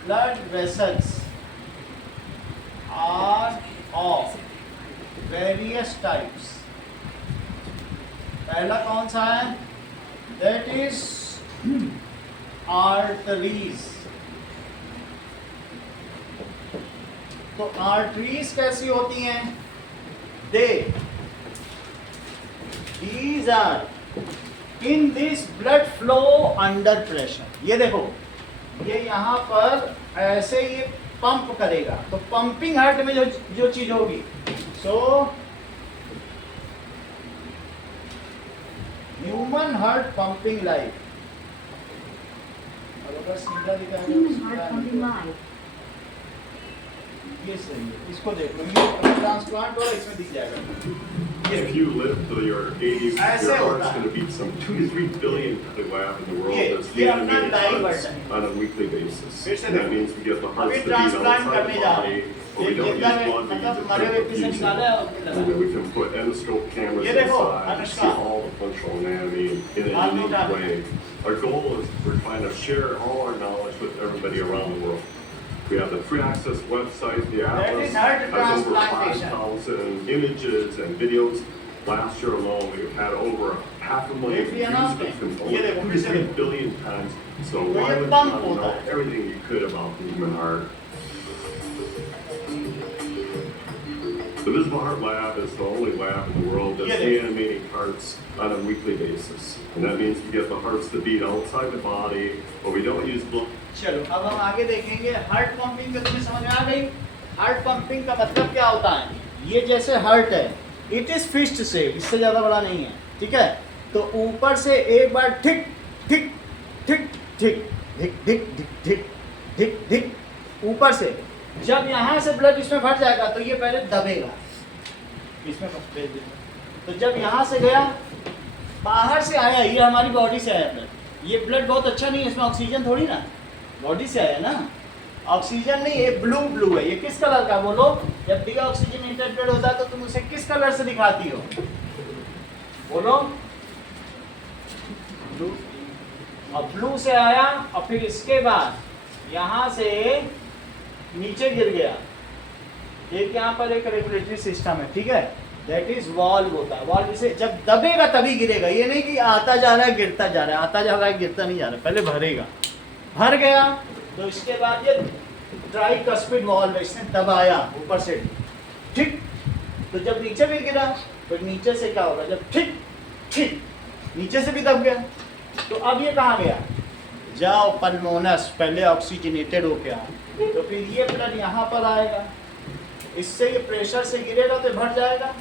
Blood vessels are of various types. पहला कौन सा है? That is arteries. तो आर्टरीज कैसी होती हैं? these are in this blood flow under pressure। ये देखो, ये यहाँ पर ऐसे ये पंप करेगा, तो पंपिंग हार्ट में जो चीज होगी, so human heart pumping life. अगर सीधा दिखाएगा तो Human सीधा heart pumping live. ये सही है, इसको देख लो, ये ट्रांसप्लांट हो, इसमें दिख जाएगा। If you live to your 80s, ऐसे your होता heart's है। going to beat some 2 to 3 billion per lab in the world ये that's अपना reanimating डाई hearts बटन है। on a weekly basis. फिर से And that देखो। means we get the hearts अभी to beat ट्रांसप्लांट outside करने the जा body, रहे हैं, but we don't use blood, we use मतलब a मरे हुए critical पीसेस fusion. डाले और फिर And लगा। then we can put endoscope cameras ये देखो, inside and Anushka. see all the functional anatomy in a हाथ unique उठा। way. Our goal is we're trying to share all our knowledge with everybody around the world. We have the free access website, the That Atlas, is heart has over transplantation. 5,000 images and videos. Last year alone, we've had over 500,000 If we are not views. It's been paying, ये over देखो, 2 फिर से to 3 देखो। billion times. So तो why ये would you pump not होता know है। everything you could about the human heart? The Visible Heart Lab is the only lab in the world that's Yeah, they- reanimating hearts on a weekly basis. And that means we get the hearts to beat outside the body, but we don't use blood. चलो अब हम आगे देखेंगे heart pumping का। तुम्हें समझ में आ गई? हार्ट पंपिंग का मतलब क्या होता है? ये जैसे हार्ट है, इट इज फिस्ट से, इससे ज़्यादा बड़ा नहीं है, ठीक है? तो ऊपर से एक बार ठिक ठिक ठिक ठिक धिक धिक धिक धिक धिक धिक ऊपर से, जब यहाँ से ब्लड इसमें भर जाएगा तो ये पहले दबेगा, इसमें भेज देगा। तो जब यहाँ से गया, बाहर से आया, ये हमारी बॉडी से आया ब्लड। ये ब्लड बहुत अच्छा नहीं है, इसमें ऑक्सीजन थोड़ी ना, बॉडी से आया ना, ऑक्सीजन नहीं, ये ब्लू ब्लू है। ये किस कलर का बोलो? जब डीऑक्सीजनेटेड ब्लड होता है तो तुम उसे किस कलर से दिखाती हो? बोलो ब्लू। और ब्लू से आया और फिर इसके बाद यहाँ से नीचे गिर गया। एक यहाँ पर एक रेगुलेटरी सिस्टम है, ठीक है? दैट इज वॉल्व होता है। वॉल्व इसे जब दबेगा तभी गिरेगा। ये नहीं कि आता जा रहा है गिरता जा रहा है, आता जा रहा है गिरता नहीं जा रहा है, पहले भरेगा। भर गया तो इसके बाद ये ट्राई कस्पिड वॉल्व है, इसने दबाया ऊपर से, ठीक? तो जब नीचे भी गिरा तो नीचे से क्या होगा? जब ठीक ठीक नीचे से भी दब गया, तो अब ये कहाँ गया? जाओ पल्मोनस, पहले ऑक्सीजनेटेड हो गया, तो फिर ये ब्लड यहाँ पर आएगा, इससे ये प्रेशर से गिरेगा तो भर जाएगा,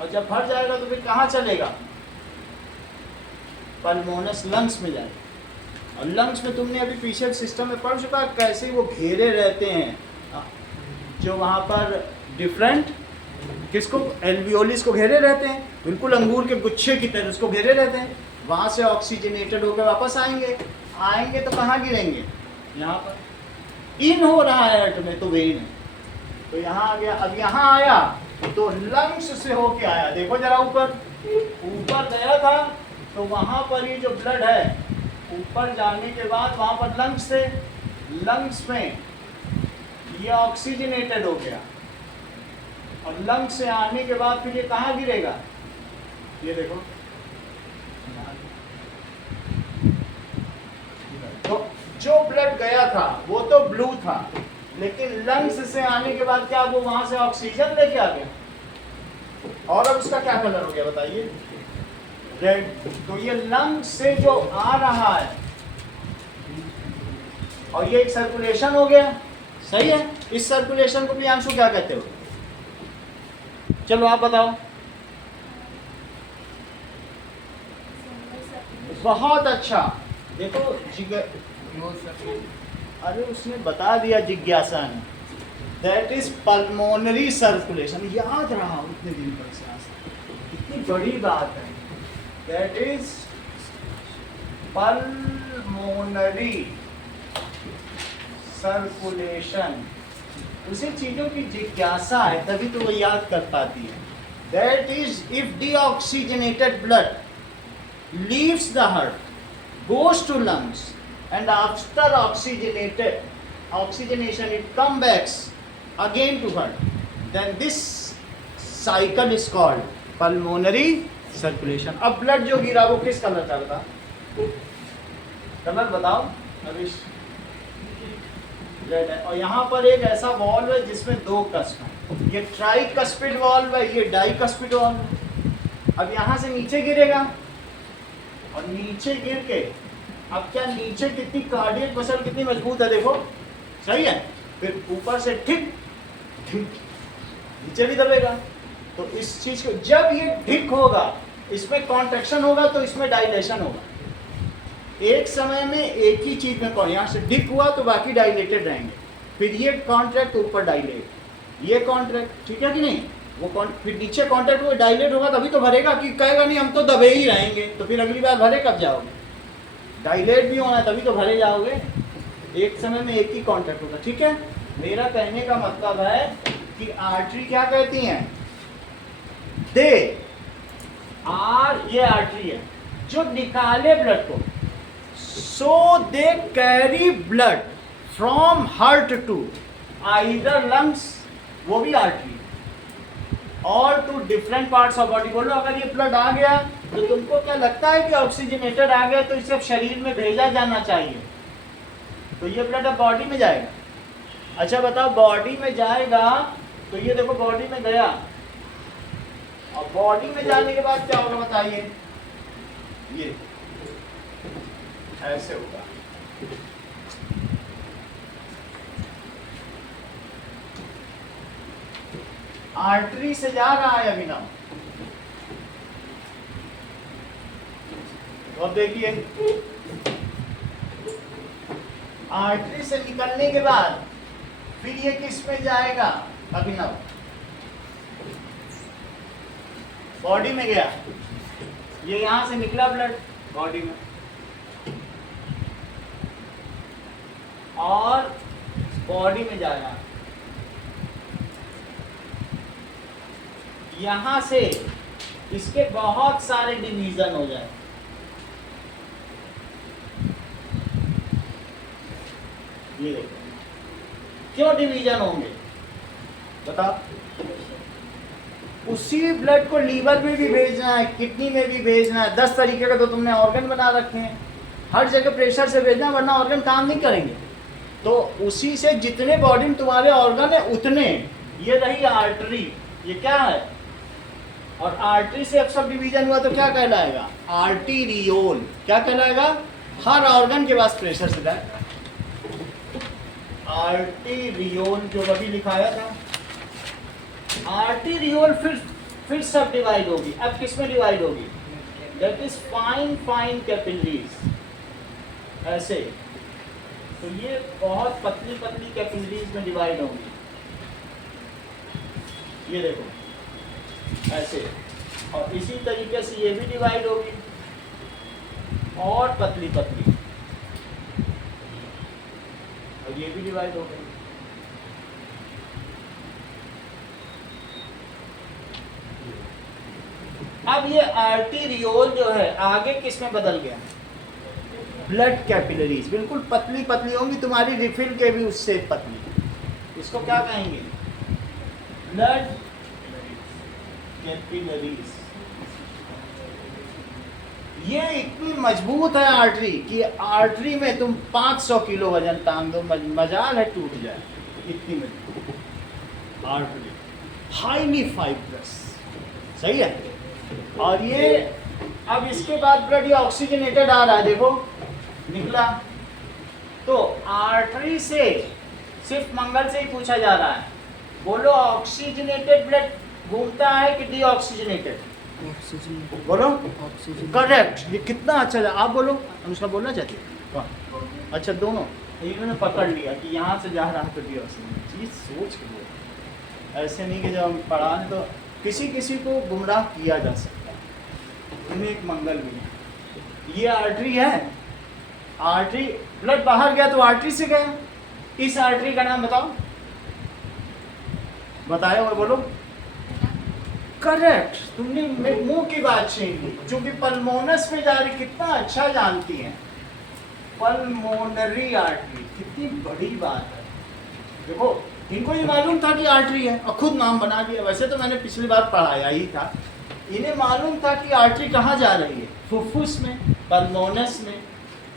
और जब भर जाएगा तो फिर कहाँ चलेगा? पल्मोनस लंग्स में जाएगा। और लंग्स में तुमने अभी पीछे सिस्टम में पढ़ चुका कैसे वो घेरे रहते हैं, जो वहाँ पर डिफरेंट किसको, एल्वियोलिस को घेरे रहते हैं, बिल्कुल अंगूर के गुच्छे की तरह उसको घेरे रहते हैं। वहाँ से ऑक्सीजनेटेड होकर वापस आएंगे तो कहाँ गिरेंगे? यहाँ पर। इन हो रहा है हार्ट में तो वेन है, तो यहाँ आ गया। अब यहाँ आया तो लंग्स से होके आया, देखो जरा ऊपर गया था, तो वहाँ पर ये जो ब्लड है ऊपर जाने के बाद वहाँ पर लंग्स में ये ऑक्सीजनेटेड हो गया, और लंग्स से आने के बाद फिर ये कहाँ गिरेगा? ये देखो, तो जो ब्लड गया था वो तो ब्लू था, लेकिन लंग्स से आने के बाद क्या वो वहां से ऑक्सीजन लेके आ गया, और अब उसका क्या कलर हो गया बताइए? रेड। तो ये लंग्स से जो आ रहा है और ये एक सर्कुलेशन हो गया, सही है? इस सर्कुलेशन को भी आंसू क्या कहते हो? चलो आप बताओ। बहुत अच्छा। देखो वो सब अरे उसने बता दिया जिज्ञासा ने, दैट इज पल्मोनरी सर्कुलेशन। याद रहा इतने दिन पर से, इतनी बड़ी बात है। That is pulmonary circulation. उसे चीजों की जिज्ञासा है तभी तो वो याद कर पाती है। That is if deoxygenated blood leaves the heart, goes to lungs, and after oxygenation it comes back again to heart, then this cycle is called pulmonary circulation. अब ब्लड जो गिरा वो किस कलर का था? कलर बताओ अभी। रेड है। और यहाँ पर एक ऐसा वॉल्व है जिसमें दो कस्प है, ये ट्राइकस्पिड वॉल्व है, ये डाइकस्पिड वॉल्व है। अब यहाँ से नीचे गिरेगा और नीचे गिर के अब क्या नीचे कितनी कार्डियक मसल कितनी मजबूत है देखो, सही है। फिर ऊपर से ठीक ठीक नीचे भी दबेगा। तो इस चीज को जब ये ढिक होगा इसमें कॉन्ट्रैक्शन होगा तो इसमें डायलेशन होगा। एक समय में एक ही चीज में कौन, यहाँ से डिप हुआ तो बाकी डायलेटेड रहेंगे, फिर ये कॉन्ट्रैक्ट ऊपर डायलेट, ये कॉन्ट्रैक्ट, ठीक है कि नहीं। वो फिर नीचे कॉन्ट्रैक्ट हुआ डायलेट होगा तभी तो भरेगा, कि कहेगा नहीं हम तो दबे ही रहेंगे, तो फिर अगली बार भरे कब जाओगे। डायलेट भी होना है तभी तो भरे जाओगे। एक समय में एक ही कॉन्ट्रैक्ट होगा, ठीक है। मेरा कहने का मतलब है कि आर्टरी क्या कहती हैं, दे आर, ये आर्टरी है जो निकाले ब्लड को, so they carry blood from heart to either lungs, वो भी आर्टरी, और to different parts of body. बोलो अगर ये ब्लड आ गया तो तुमको क्या लगता है कि ऑक्सीजनेटेड आ गया तो इसे शरीर में भेजा जाना चाहिए, तो ये ब्लड अब बॉडी में जाएगा। अच्छा बताओ, बॉडी में जाएगा तो ये देखो बॉडी में गया, और बॉडी में जाने के बाद क्या होगा बताइए, ये ऐसे होगा। आर्टरी से जा रहा है अभिनव, तो अब देखिए आर्टरी से निकलने के बाद फिर ये किस में जाएगा अभिनव, बॉडी में गया, ये यहां से निकला ब्लड बॉडी में, और बॉडी में जाएगा, यहां से इसके बहुत सारे डिवीजन हो जाए। ये देखो क्यों डिवीजन होंगे बताओ। उसी ब्लड को लीवर में भी भेजना है, किडनी में भी भेजना है, 10 तरीके का तो तुमने ऑर्गन बना रखे हैं, हर जगह प्रेशर से भेजना, वरना ऑर्गन काम नहीं करेंगे। तो उसी से जितने बॉडी में तुम्हारे ऑर्गन है उतने, ये रही आर्टरी, ये क्या है, और आर्टरी से अब सब डिवीजन हुआ तो क्या कहलाएगा, आर्टीरियोल। क्या कहलाएगा, हर ऑर्गन के पास प्रेशर से जाए, आर्टीरियोल जो अभी लिखाया था। आर्टीरियोल फिर सब डिवाइड होगी। अब किस में डिवाइड होगी, that is fine fine capillaries, ऐसे। तो ये बहुत पतली पतली कैपिलरीज में डिवाइड होंगी, ये देखो ऐसे, और इसी तरीके से ये भी डिवाइड होगी और पतली पतली, और ये भी डिवाइड हो गई। अब ये आर्टीरियोल जो है आगे किस में बदल गया, ब्लड कैपिलरीज, बिल्कुल पतली पतली होंगी, तुम्हारी रिफिल के भी उससे पतली, इसको क्या कहेंगे, ब्लड कैपिलरीज। ये इतनी मजबूत है आर्टरी कि आर्टरी में तुम 500 किलो वजन टांग दो, मजाल है टूट जाए, इतनी मजबूत आर्टरी, हाईली फाइब्रस, सही है। और ये अब इसके बाद ब्लड ये ऑक्सीजनेटेड आ रहा है, देखो निकला। तो आर्टरी से सिर्फ मंगल से ही पूछा जा रहा है, बोलो ऑक्सीजनेटेड ब्लड घूमता है कि डीऑक्सीजनेटेड, बोलो करेक्ट। ये कितना अच्छा है, आप बोलो, अनुष्का बोलना चाहती है, अच्छा दोनों इन्होंने पकड़ लिया कि यहाँ से जा रहा है तो डीऑक्सीजनेटेड। चीज सोच के बोलो, ऐसे नहीं कि जब हम पढ़ाने तो किसी किसी को गुमराह किया जा सकता है, इनमें एक मंगल भी है। ये आर्टरी है, आर्टरी ब्लड बाहर गया तो आर्टरी से गया, इस आर्टरी का नाम बताओ, बताए और बोलो, करेक्ट। तुमने मुंह की बात छीन ली, चूंकि पल्मोनस में जा रही, कितना अच्छा जानती हैं, पल्मोनरी आर्टरी, कितनी बड़ी बात है। देखो इनको ये मालूम था कि आर्टरी है और खुद नाम बना दिया, वैसे तो मैंने पिछली बार पढ़ाया ही था, इन्हें मालूम था कि आर्टरी कहाँ जा रही है, फुफ्फुस में, पल्मोनस में,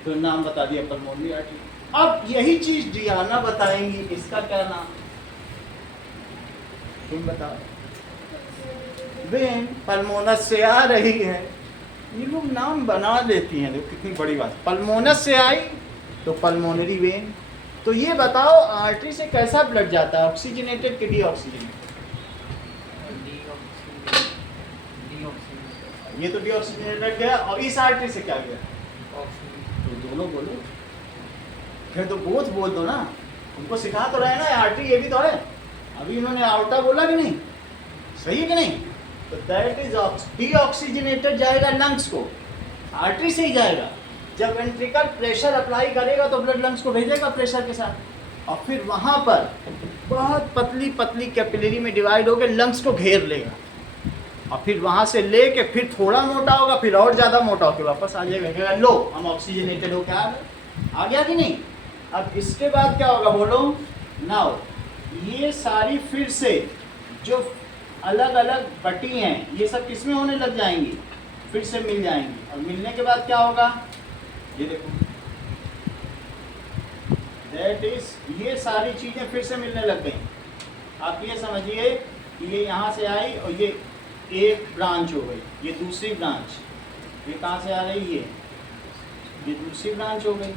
तो नाम बता दिया पल्मोनरी आर्टरी। अब यही चीज डियाना बताएंगी, इसका क्या नाम, तुम बताओ। वेन पल्मोनस से आ रही है, ये लोग नाम बना लेती हैं, देखो कितनी बड़ी बात। पल्मोनस से आई तो पल्मोनरी वेन। तो ये बताओ आर्टरी से कैसा ब्लड जाता है, ऑक्सीजनेटेड कि डीऑक्सीजनेटेड? ये तो डीऑक्सीजनेटेड गया, और इस आर्टरी से क्या गया? तो दोनों बोलो, फिर तो बोथ बोल दो ना, उनको सिखा तो रहे ना, आर्टरी ये भी तो है। अभी इन्होंने आउटा बोला कि नहीं, सही है कि नहीं? तो दैट इज डीऑक्सीजनेटेड जाएगा लंग्स को, आर्टरी से ही जाएगा। जब वेंट्रिकल प्रेशर अप्लाई करेगा तो ब्लड लंग्स को भेजेगा प्रेशर के साथ, और फिर वहाँ पर बहुत पतली पतली कैपिलरी में डिवाइड होकर लंग्स को घेर लेगा, और फिर वहाँ से लेके फिर थोड़ा मोटा होगा, फिर और ज़्यादा मोटा होकर वापस आ जाएगा। लो हम ऑक्सीजनेटेड होकर आ गया कि नहीं? अब इसके बाद क्या होगा बोलो? नाउ ये सारी फिर से जो अलग अलग बटी हैं, ये सब किसमें होने लग जाएंगी? फिर से मिल जाएंगी, और मिलने के बाद क्या होगा? ये देखो, दैट इज ये सारी चीज़ें फिर से मिलने लग गई। आप ये समझिए ये यहाँ से आई और ये एक ब्रांच हो गई, ये दूसरी ब्रांच, ये कहाँ से आ रही है? ये दूसरी ब्रांच हो गई,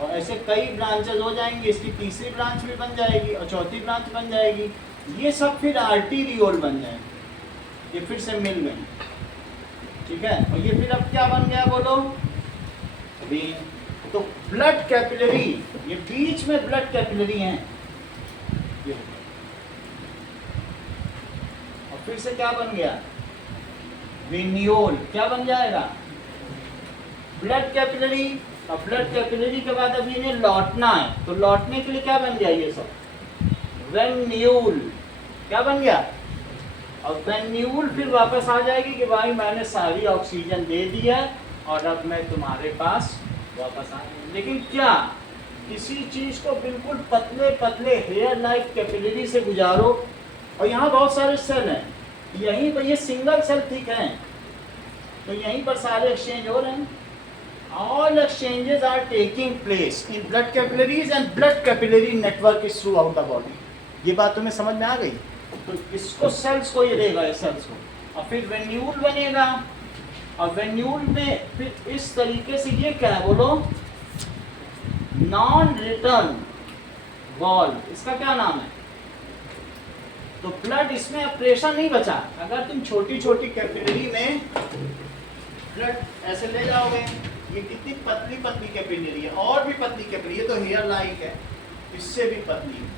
और ऐसे कई ब्रांचेस हो जाएंगी, इसकी तीसरी ब्रांच भी बन जाएगी और चौथी ब्रांच बन जाएगी। ये सब फिर आर्टीरियोल बन जाएंगे, ये फिर से मिल गए, ठीक है। और ये फिर अब क्या बन गया बोलो? वेन। तो ब्लड कैपिलरी, ये बीच में ब्लड कैपिलरी हैं, ये और फिर से क्या बन गया? वेन्यूल। क्या बन जाएगा? Blood capillary. और ब्लड कैपिलरी के बाद अभी इन्हें लौटना है, तो लौटने के लिए क्या बन गया? ये सब वेन्यूल। क्या बन गया? और वेन्यूल फिर वापस आ जाएगी कि भाई मैंने सारी ऑक्सीजन दे दी है और अब मैं तुम्हारे पास वापस आ गई। लेकिन क्या किसी चीज़ को बिल्कुल पतले पतले हेयर लाइक कैपिलरी से गुजारो, और यहाँ बहुत सारे सेल हैं, यहीं पर ये सिंगल सेल ठीक है, तो यहीं पर सारे एक्सचेंज हो रहे हैं। All exchanges are taking place in blood capillaries and blood capillary network is throughout the body. ये बात तुम्हें समझ में आ गई? तो इसको सेल्स को ये देगा, ये सेल्स को, और फिर वेन्यूल बनेगा, और वेन्यूल में फिर इस तरीके से ये क्या है बोलो? Non return valve. इसका क्या नाम है? तो ब्लड इसमें अब प्रेशर नहीं बचा। अगर तुम छोटी छोटी कैपिलरी में ब्लड ऐसे ले जाओगे, ये कितनी पतली पतली कैपिलरी है, और भी पतली कैपिलरी है, तो हेयर लाइक है, इससे भी पतली है,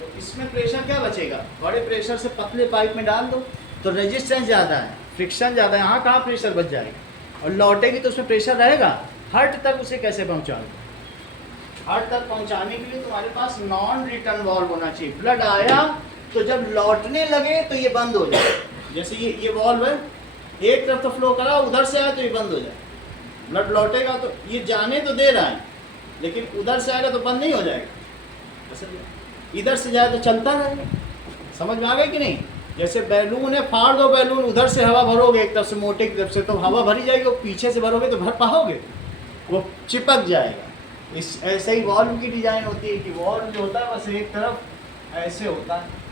तो इसमें प्रेशर क्या बचेगा? बड़े प्रेशर से पतले पाइप में डाल दो तो रेजिस्टेंस ज़्यादा है, फ्रिक्शन ज़्यादा है, यहाँ कहाँ प्रेशर बच जाएगा, और लौटेगी तो उसमें प्रेशर रहेगा। हार्ट तक उसे कैसे पहुँचाओगे? हार्ट तक पहुँचाने के लिए तुम्हारे पास नॉन रिटर्न वॉल्व होना चाहिए। ब्लड आया तो जब लौटने लगे तो ये बंद हो जाए, जैसे ये वॉल्व है, एक तरफ तो फ्लो करा, उधर से आया तो ये बंद हो जाए। ब्लड लौटेगा तो ये जाने तो दे रहा है, लेकिन उधर से आएगा तो बंद नहीं हो जाएगा, इधर से जाए तो चलता रहेगा। समझ में आ गया कि नहीं? जैसे बैलून है, फाड़ दो बैलून, उधर से हवा भरोगे एक तरफ से, मोटे की तरफ से, तो हवा भरी जाएगी, वो पीछे से भरोगे तो भर पाओगे, वो चिपक जाएगा। इस ऐसे ही वॉल्व की डिजाइन होती है कि वॉल्व जो होता है बस एक तरफ ऐसे होता है,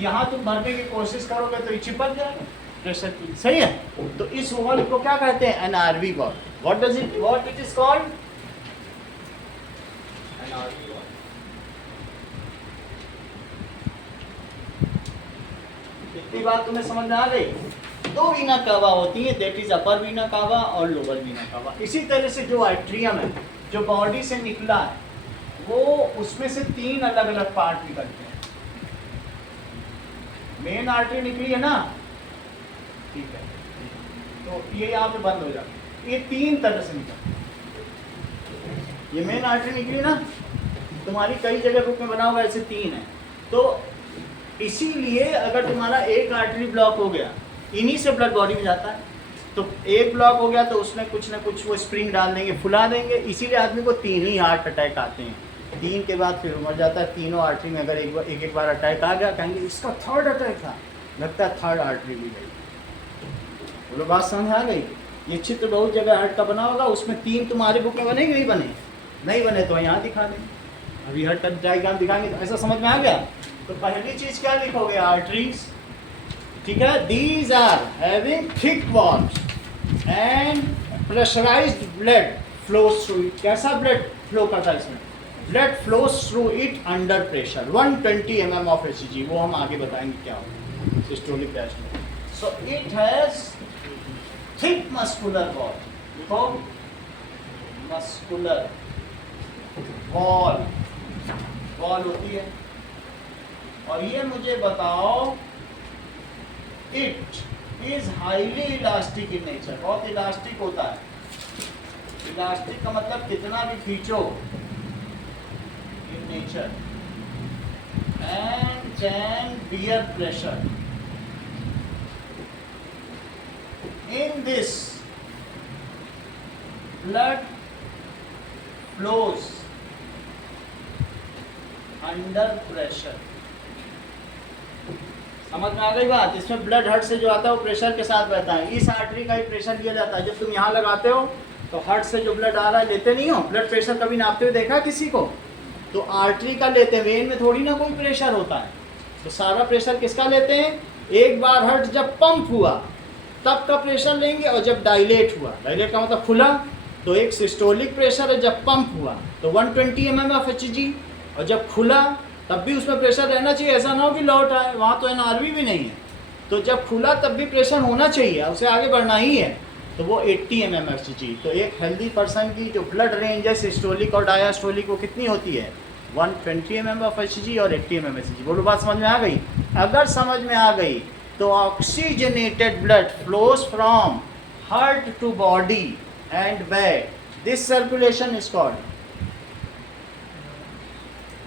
यहाँ तुम भरने की कोशिश करोगे तो ये चिपक जाएगा प्रेशर की, सही है। तो इस वॉल्व को क्या कहते हैं? NRV valve. What it is called? NRV valve. इतनी बात तुम्हें समझ में आ गई? दो वीना कावा होती है, दैट इज अपर वीना कावा और लोअर वीना कावा। इसी तरह से जो आर्ट्रियम है, जो बॉडी से निकला है, वो उसमें से तीन अलग अलग पार्ट निकलते हैं। मेन आर्टरी निकली है ना, ठीक है, तो ये यहाँ पे बंद हो जाता है। ये तीन तरह से निकलता है। ये मेन आर्टरी निकली ना, तुम्हारी कई जगह बुक में बना हुआ ऐसे तीन है, तो इसीलिए अगर तुम्हारा एक आर्टरी ब्लॉक हो गया, इन्हीं से ब्लड बॉडी में जाता है, तो एक ब्लॉक हो गया तो उसमें कुछ ना कुछ वो स्प्रिंग डाल देंगे, फुला देंगे। इसीलिए आदमी को तीन ही हार्ट अटैक आते हैं, तीन के बाद फिर मर जाता है। तीनों आर्टरी में अगर एक बार अटैक आ गया, कहेंगे इसका थर्ड अटैक था, लगता है थर्ड आर्टरी भी गई। बोलो बात समझ आ गई। ये चित्र बहुत जगह हट का बना होगा, उसमें 3 तुम्हारी बुक में बने कि नहीं बने? नहीं बने तो यहाँ दिखा दें, अभी हट का डायग्राम दिखाएंगे तो ऐसा समझ में आ गया। तो पहली चीज क्या लिखोगे? आर्टरीज, ठीक है। These are having thick walls and pressurised blood flows through it. कैसा ब्लड फ्लो करता है इसमें? Blood flows through it under pressure 120 mm of HG। वो हम आगे बताएंगे क्या होगा systolic diastolic. So it has thick muscular wall, देखो मस्कुलर वॉल, वॉल होती है। और ये मुझे बताओ, it is highly elastic in nature, बहुत इलास्टिक होता है। इलास्टिक का मतलब कितना भी खींचो in nature, and can bear pressure. In this, blood flows under pressure। समझ में आ गई बात? इसमें ब्लड हार्ट से जो आता है वो प्रेशर के साथ बहता है। इस आर्टरी का ही प्रेशर लिया जाता है। जब तुम यहाँ लगाते हो तो हार्ट से जो ब्लड आ रहा है लेते नहीं हो, ब्लड प्रेशर कभी नापते हुए देखा किसी को? तो आर्टरी का लेते हैं, वेन में थोड़ी ना कोई प्रेशर होता है। तो सारा प्रेशर किसका लेते हैं? एक बार हार्ट जब पंप हुआ तब का प्रेशर लेंगे, और जब डायलेट हुआ, डायलेट का मतलब खुला, तो एक सिस्टोलिक प्रेशर है जब पंप हुआ तो 120 mm ऑफ HG, और जब खुला तब भी उसमें प्रेशर रहना चाहिए। ऐसा ना हो कि लौट आए, वहाँ तो NRV भी नहीं है। तो जब खुला तब भी प्रेशर होना चाहिए, उसे आगे बढ़ना ही है, तो वो 80 mm HG। तो एक हेल्दी पर्सन की जो ब्लड रेंज है सिस्टोलिक और डायस्टोलिक वो कितनी होती है? 120 mm ऑफ HG और 80 mm HG। बोलो बात समझ में आ गई? अगर समझ में आ गई तो oxygenated blood flows from heart to body and back, this circulation is called,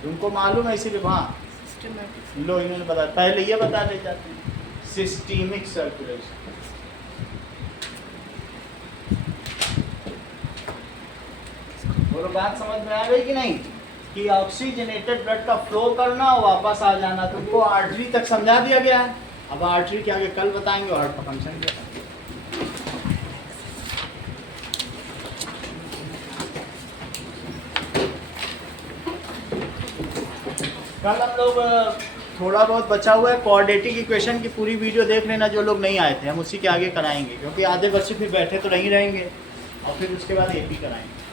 तुमको मालूम है इसीलिए वहाँ लो इन्होंने बताया, पहले ये बता ले जाते हैं, सिस्टेमिक सर्कुलेशन। बोलो बात समझ में आ गई कि नहीं? कि ऑक्सीजनेटेड ब्लड का फ्लो करना और वापस आ जाना। तुमको आर्टरी तक समझा दिया गया है। अब आर्टरी के आगे कल बताएंगे और हार्ट का फंक्शन क्या है। कल हम लोग थोड़ा बहुत बचा हुआ है क्वाड्रेटिक इक्वेशन की पूरी वीडियो देख लेना जो लोग नहीं आए थे, हम उसी के आगे कराएंगे, क्योंकि आधे बच्चे फिर बैठे तो नहीं रहेंगे और फिर उसके बाद AP कराएंगे।